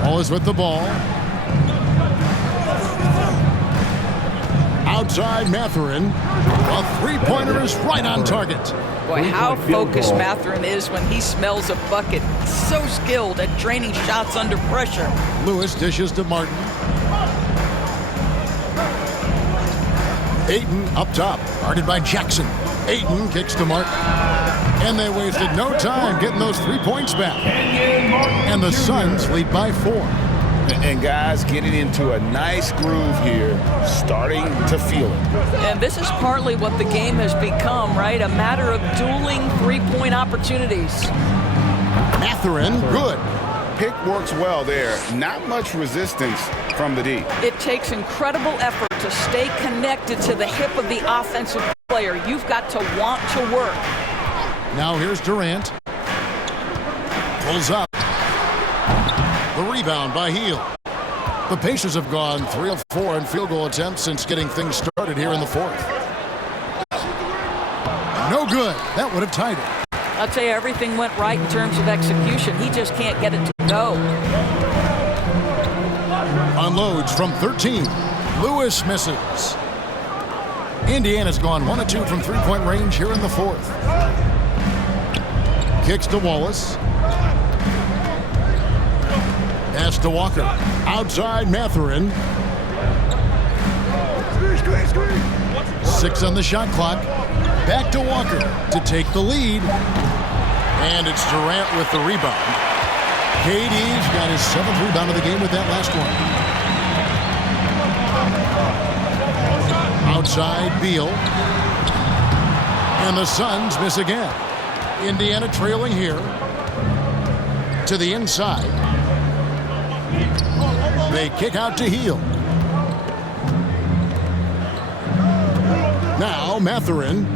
Wallace with the ball. Outside Mathurin. A three-pointer is right on target. Boy, how focused Mathurin is when he smells a bucket. So skilled at draining shots under pressure. Lewis dishes to Martin. Ayton up top, guarded by Jackson. Ayton kicks to Martin. And they wasted no time getting those 3 points back. And the Suns lead by 4. And guys getting into a nice groove here, starting to feel it. And this is partly what the game has become, right? A matter of dueling three-point opportunities. Mathurin, good. Pick works well there. Not much resistance from the D. It takes incredible effort to stay connected to the hip of the offensive player. You've got to want to work. Now here's Durant. Pulls up. The rebound by Hield. The Pacers have gone 3 of 4 in field goal attempts since getting things started here in the fourth. No good. That would have tied it. I'll tell you, everything went right in terms of execution. He just can't get it to go. Unloads from 13. Lewis misses. Indiana's gone 1 of 2 from three-point range here in the fourth. Kicks to Wallace. Pass to Walker. Outside Mathurin. 6 on the shot clock. Back to Walker to take the lead. And it's Durant with the rebound. KD's got his 7th rebound of the game with that last one. Outside Beal. And the Suns miss again. Indiana trailing here. To the inside. They kick out to Hield. Now Mathurin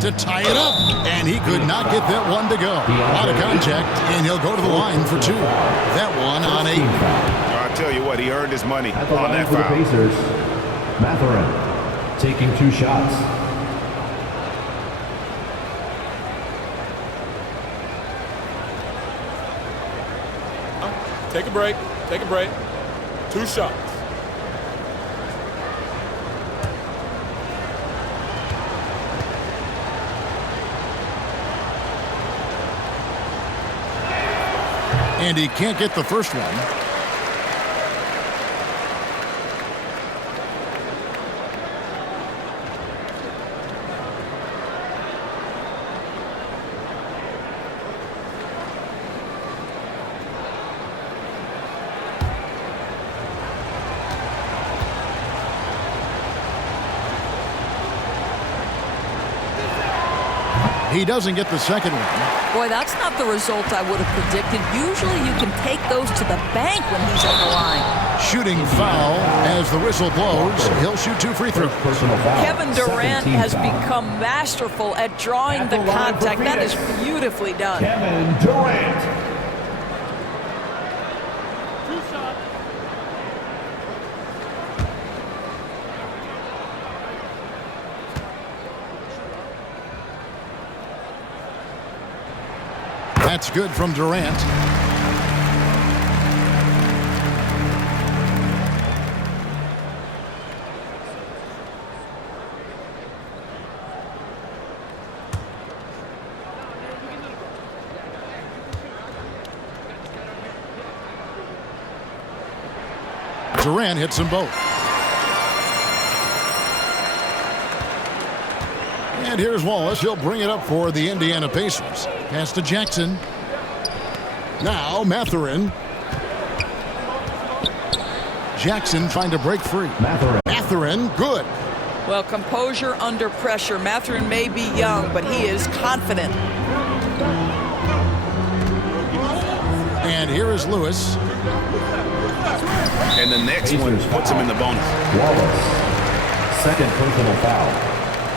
to tie it up, and he could not get that one to go. Out of contact, and he'll go to the line for 2. That one on 8. I'll tell you what, he earned his money on that foul. Pacers, Mathurin taking 2 shots. Take a break. Take a break. 2 shots. And he can't get the first one. He doesn't get the second one. Boy, that's not the result I would have predicted. Usually you can take those to the bank when he's at the line. Shooting foul as the whistle blows. He'll shoot 2 free throws. Kevin Durant has become masterful at drawing the contact. That is beautifully done. Kevin Durant. 2 shots. That's good from Durant. Durant hits them both. And here's Wallace. He'll bring it up for the Indiana Pacers. Pass to Jackson. Now Mathurin. Jackson trying to break free. Mathurin, good. Well, composure under pressure. Mathurin may be young, but he is confident. And here is Lewis. And the next one puts him in the bonus. Wallace, second personal foul.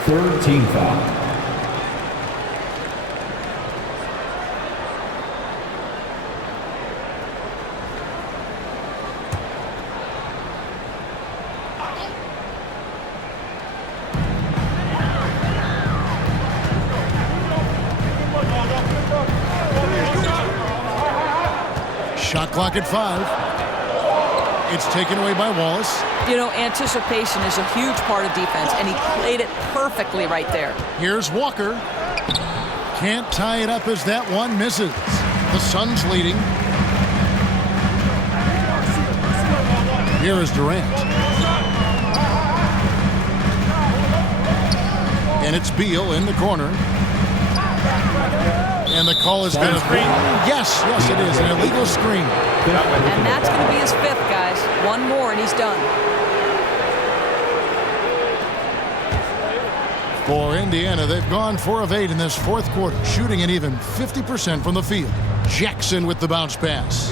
Third team foul. Shot clock at 5. It's taken away by Wallace. You know, anticipation is a huge part of defense, and he played it perfectly right there. Here's Walker. Can't tie it up as that one misses. The Suns leading. Here is Durant. And it's Beal in the corner. And the call is going to be, yes, it is, an illegal screen. And that's going to be his 5th, guys. One more and he's done. For Indiana, they've gone 4 of 8 in this 4th quarter, shooting an even 50% from the field. Jackson with the bounce pass.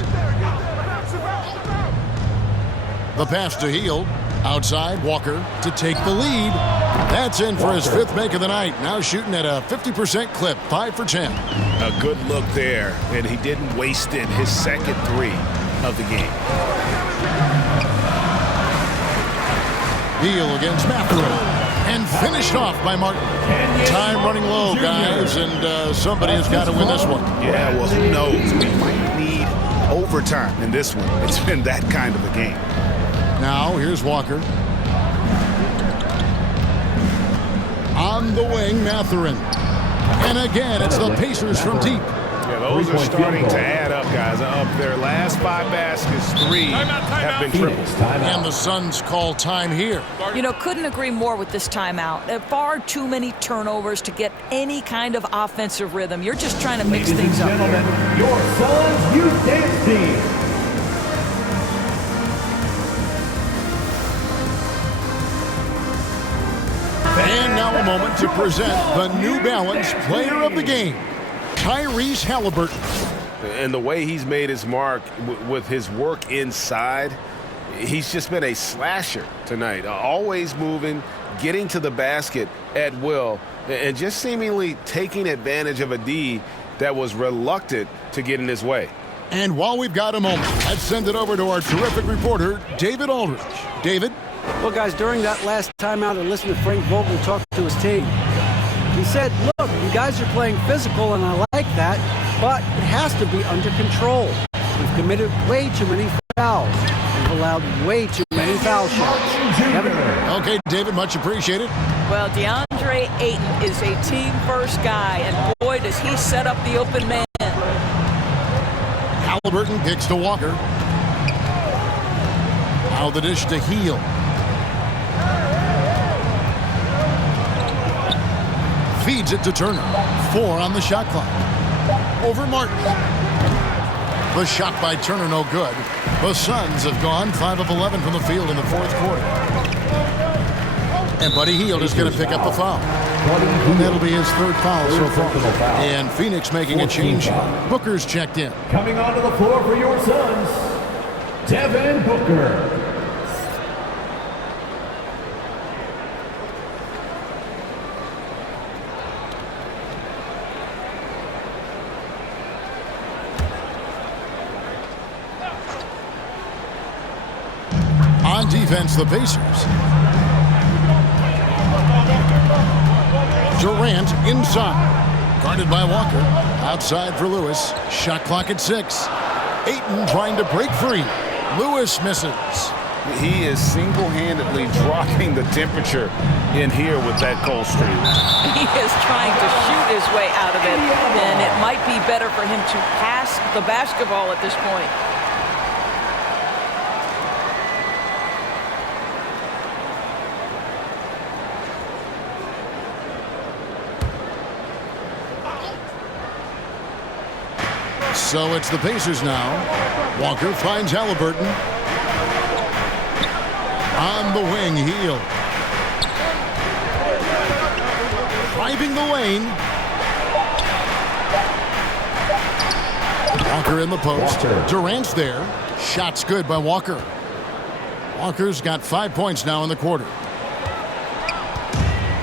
The pass to Hield. Outside, Walker to take the lead. That's in for his 5th make of the night. Now shooting at a 50% clip, 5 for 10. A good look there, and he didn't waste it. His second 3 of the game. Beal against Mathurin. And finished off by Martin. Time running low, guys, and somebody has got to win this one. Yeah, well, who knows? We might need overtime in this one. It's been that kind of a game. Now, here's Walker. On the wing, Mathurin. And again, it's the Pacers from deep. Yeah, those are starting to add up, guys. Up their last 5 baskets, 3 have been triples. And the Suns call time here. You know, couldn't agree more with this timeout. There are far too many turnovers to get any kind of offensive rhythm. You're just trying to mix things up. Ladies and gentlemen, your Suns Youth Dance Team. And now a moment to present the New Balance Player of the Game, Tyrese Halliburton. And the way he's made his mark with his work inside, he's just been a slasher tonight. Always moving, getting to the basket at will, and just seemingly taking advantage of a D that was reluctant to get in his way. And while we've got a moment, let's send it over to our terrific reporter, David Aldridge. David? Well, guys, during that last timeout, I listened to Frank Vogel talk to his team. He said, look, you guys are playing physical, and I like that, but it has to be under control. We've committed way too many fouls. We've allowed way too many foul shots. Okay, David, much appreciated. Well, DeAndre Ayton is a team-first guy, and boy, does he set up the open man. Halliburton kicks to Walker. Now the dish to Hield. Feeds it to Turner. 4 on the shot clock. Over Martin. The shot by Turner no good. The Suns have gone 5 of 11 from the field in the 4th quarter. And Buddy Hield is going to pick up the foul. And that'll be his 3rd foul so far. And Phoenix making a change. Booker's checked in. Coming onto the floor for your Suns, Devin Booker. On defense, the Pacers. Durant inside. Guarded by Walker. Outside for Lewis. Shot clock at 6. Ayton trying to break free. Lewis misses. He is single-handedly dropping the temperature in here with that cold streak. He is trying to shoot his way out of it, and it might be better for him to pass the basketball at this point. So it's the Pacers now. Walker finds Halliburton. On the wing, Hield. Driving the lane. Walker in the post. Durant's there. Shot's good by Walker. Walker's got 5 points now in the quarter.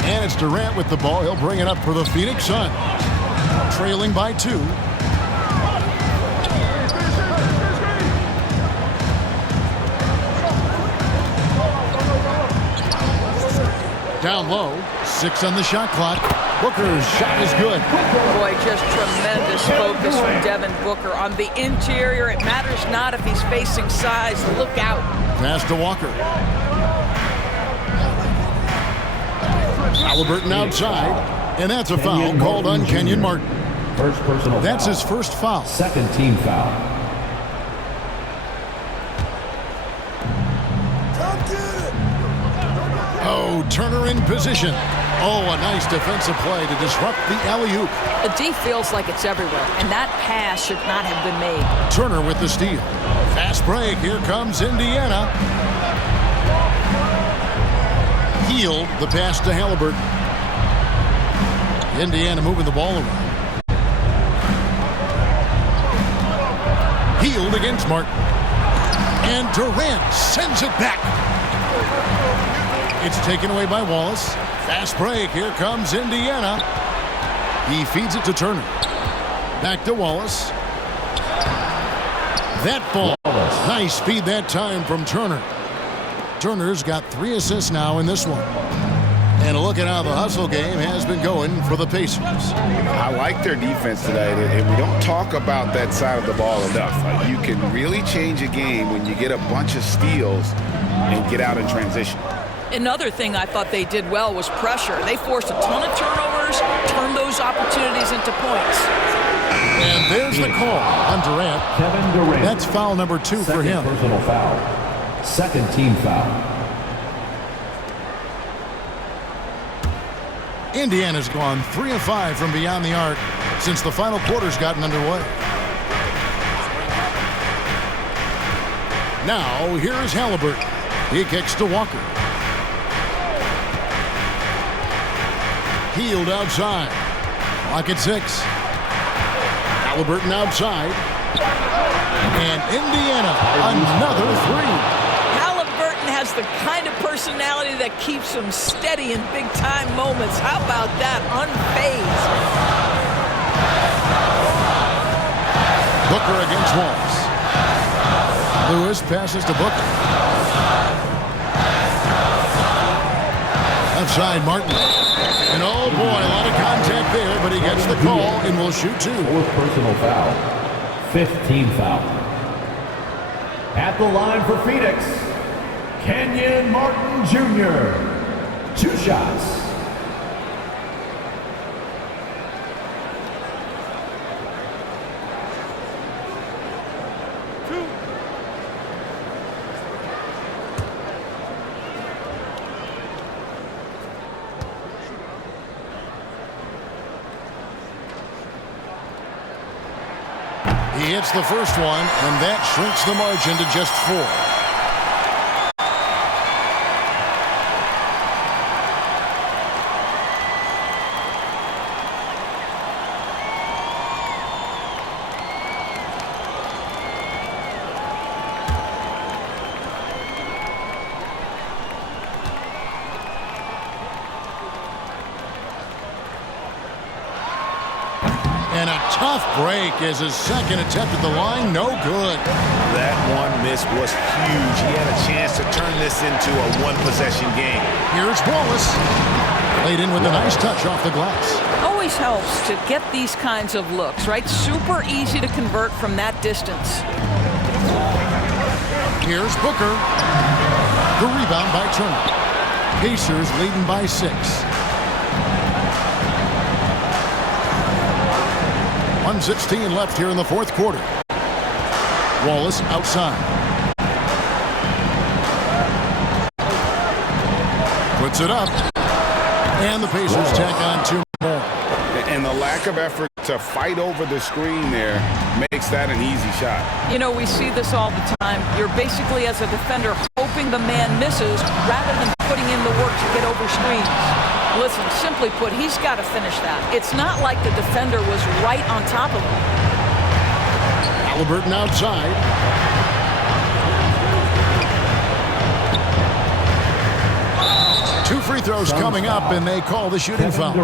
And it's Durant with the ball. He'll bring it up for the Phoenix Suns. Trailing by 2. Down low. 6 on the shot clock. Booker's shot is good. Boy, just tremendous focus from Devin Booker on the interior. It matters not if he's facing size. Look out. Pass to Walker. Halliburton outside. And that's a foul called on Kenyon Martin. First personal That's foul. his first foul. Second team foul. Oh, Turner in position. Oh, a nice defensive play to disrupt the alley-oop. The D feels like it's everywhere, and that pass should not have been made. Turner with the steal. Fast break. Here comes Indiana. Hield the pass to Halliburton. Indiana moving the ball around. Hield against Martin. And Durant sends it back. It's taken away by Wallace. Fast break. Here comes Indiana. He feeds it to Turner. Back to Wallace. That ball. Nice speed that time from Turner. Turner's got 3 assists now in this one. And a look at how the hustle game has been going for the Pacers. I like their defense today, and we don't talk about that side of the ball enough. You can really change a game when you get a bunch of steals and get out in transition. Another thing I thought they did well was pressure. They forced a ton of turnovers, turned those opportunities into points. And there's the call on Durant. Kevin Durant. That's foul number 2 for him. Second personal foul. Second team foul. Indiana's gone 3 of 5 from beyond the arc since the final quarter's gotten underway. Now, here's Halliburton. He kicks to Walker. Hield outside. Clock at 6. Halliburton outside. And Indiana, another 3. Halliburton has the kind of personality that keeps him steady in big-time moments. How about that? Unfazed. Booker against Wallace. Lewis passes to Booker. Outside Martin. And oh boy, a lot of contact there, but he gets the call and will shoot 2. Fourth personal foul. Fifth team foul. At the line for Phoenix, Kenyon Martin Jr. 2 shots. He hits the first one, and that shrinks the margin to just 4. And a tough break as his second attempt at the line, no good. That one miss was huge. He had a chance to turn this into a one-possession game. Here's Wallace. Laid in with a nice touch off the glass. Always helps to get these kinds of looks, right? Super easy to convert from that distance. Here's Booker. The rebound by Turner. Pacers leading by 6. 1:16 left here in the fourth quarter. Wallace outside. Puts it up. And the Pacers tack on 2 more. And the lack of effort to fight over the screen there makes makes that an easy shot. You know, we see this all the time. You're basically, as a defender, hoping the man misses rather than putting in the work to get over screens. Listen, simply put, he's got to finish that. It's not like the defender was right on top of him. Halliburton outside. Two free throws coming up, and they call the shooting foul.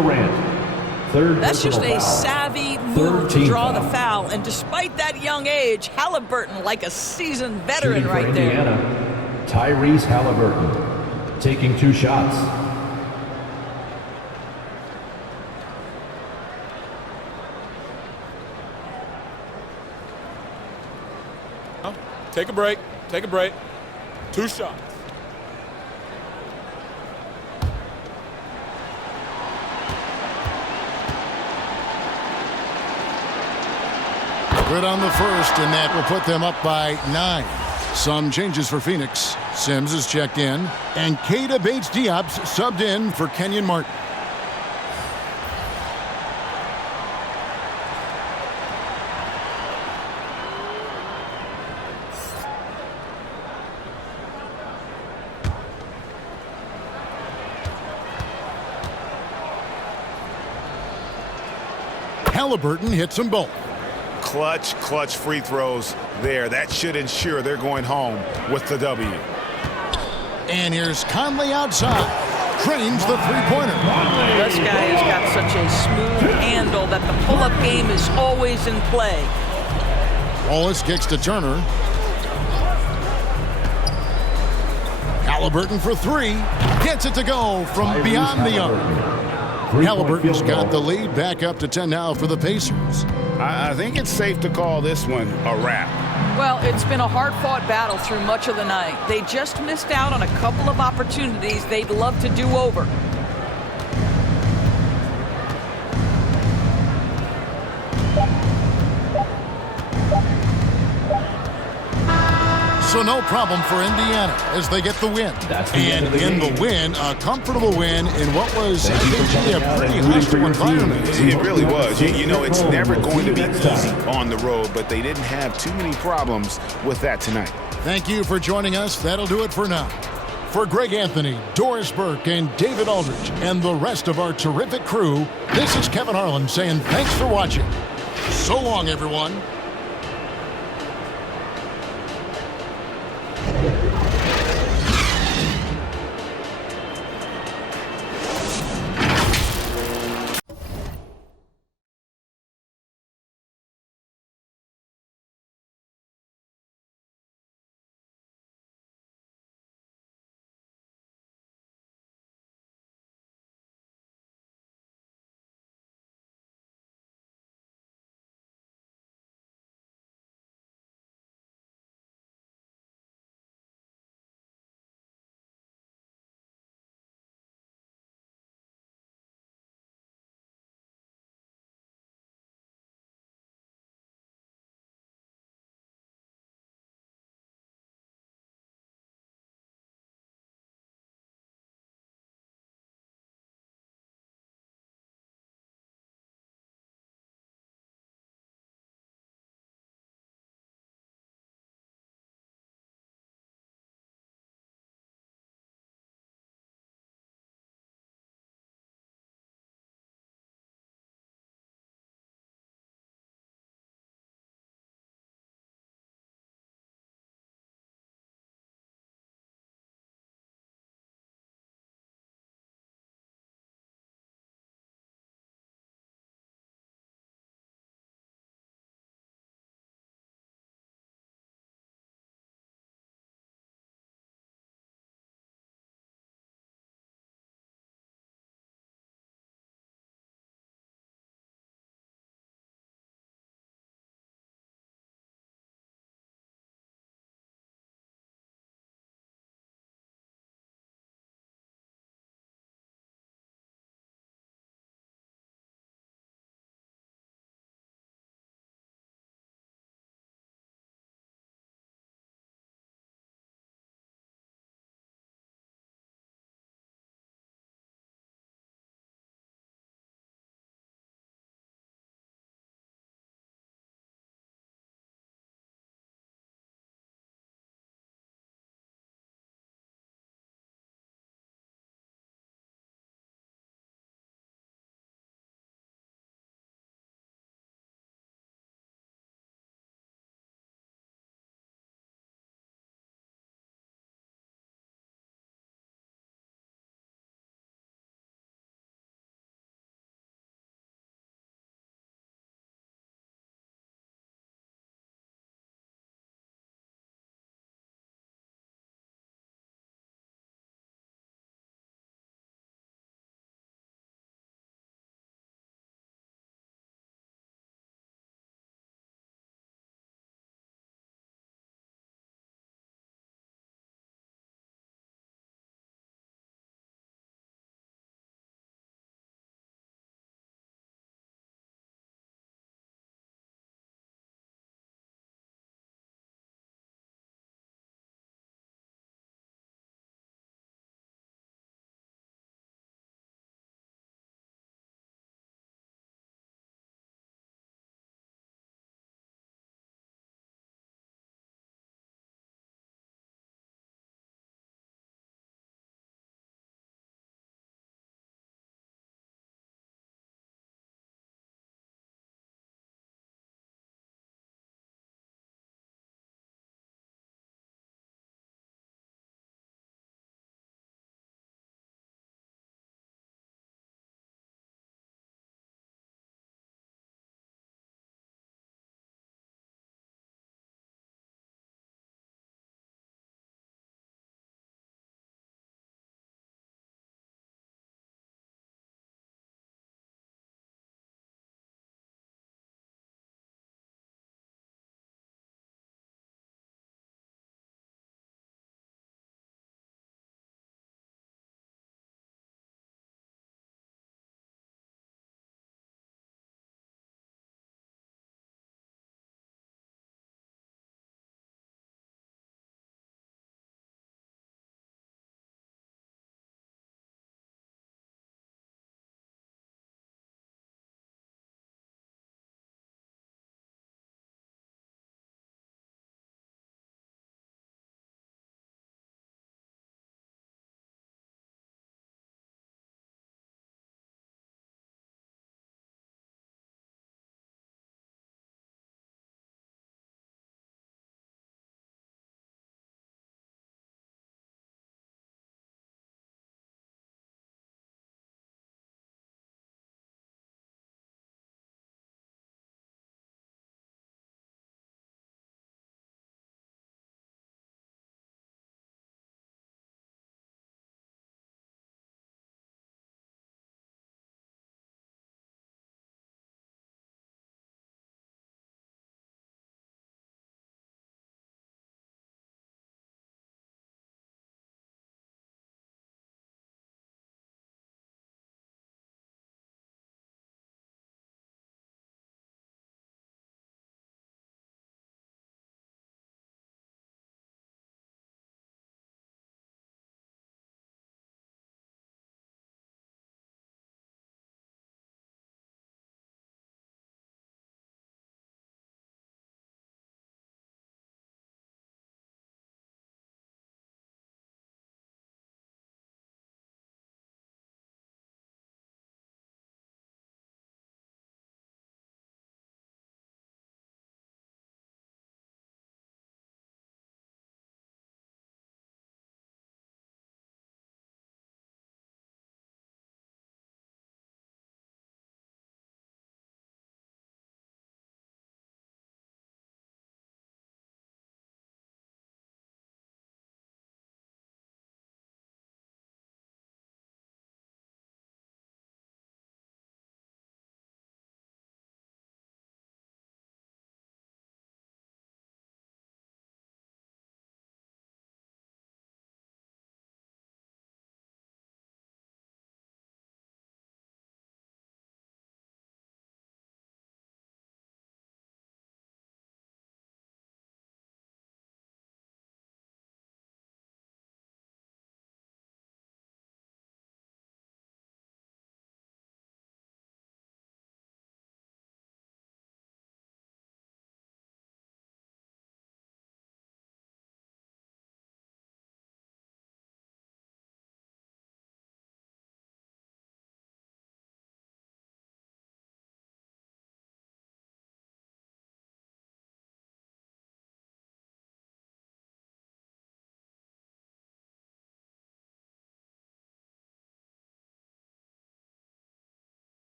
That's just a savvy move to draw the foul. And despite that young age, Halliburton like a seasoned veteran right there. Tyrese Halliburton taking 2 shots. Take a break. Take a break. 2 shots. Good on the first, and that will put them up by 9. Some changes for Phoenix. Sims is checked in, and Keita Bates-Diop's subbed in for Kenyon Martin. Halliburton hits them both. Clutch free throws there. That should ensure they're going home with the W. And here's Conley outside. Drains the three-pointer. This guy has got such a smooth handle that the pull-up game is always in play. Wallace kicks to Turner. Halliburton for 3. Gets it to go from beyond the arc. Halliburton's got the lead back up to 10 now for the Pacers. I think it's safe to call this one a wrap. Well, it's been a hard-fought battle through much of the night. They just missed out on a couple of opportunities they'd love to do over. So no problem for Indiana as they get the win. And in the win, a comfortable win in what was, I think, a pretty hostile environment. It really was. You know, it's never going to be easy on the road, but they didn't have too many problems with that tonight. Thank you for joining us. That'll do it for now. For Greg Anthony, Doris Burke, and David Aldridge, and the rest of our terrific crew, this is Kevin Harlan saying thanks for watching. So long, everyone.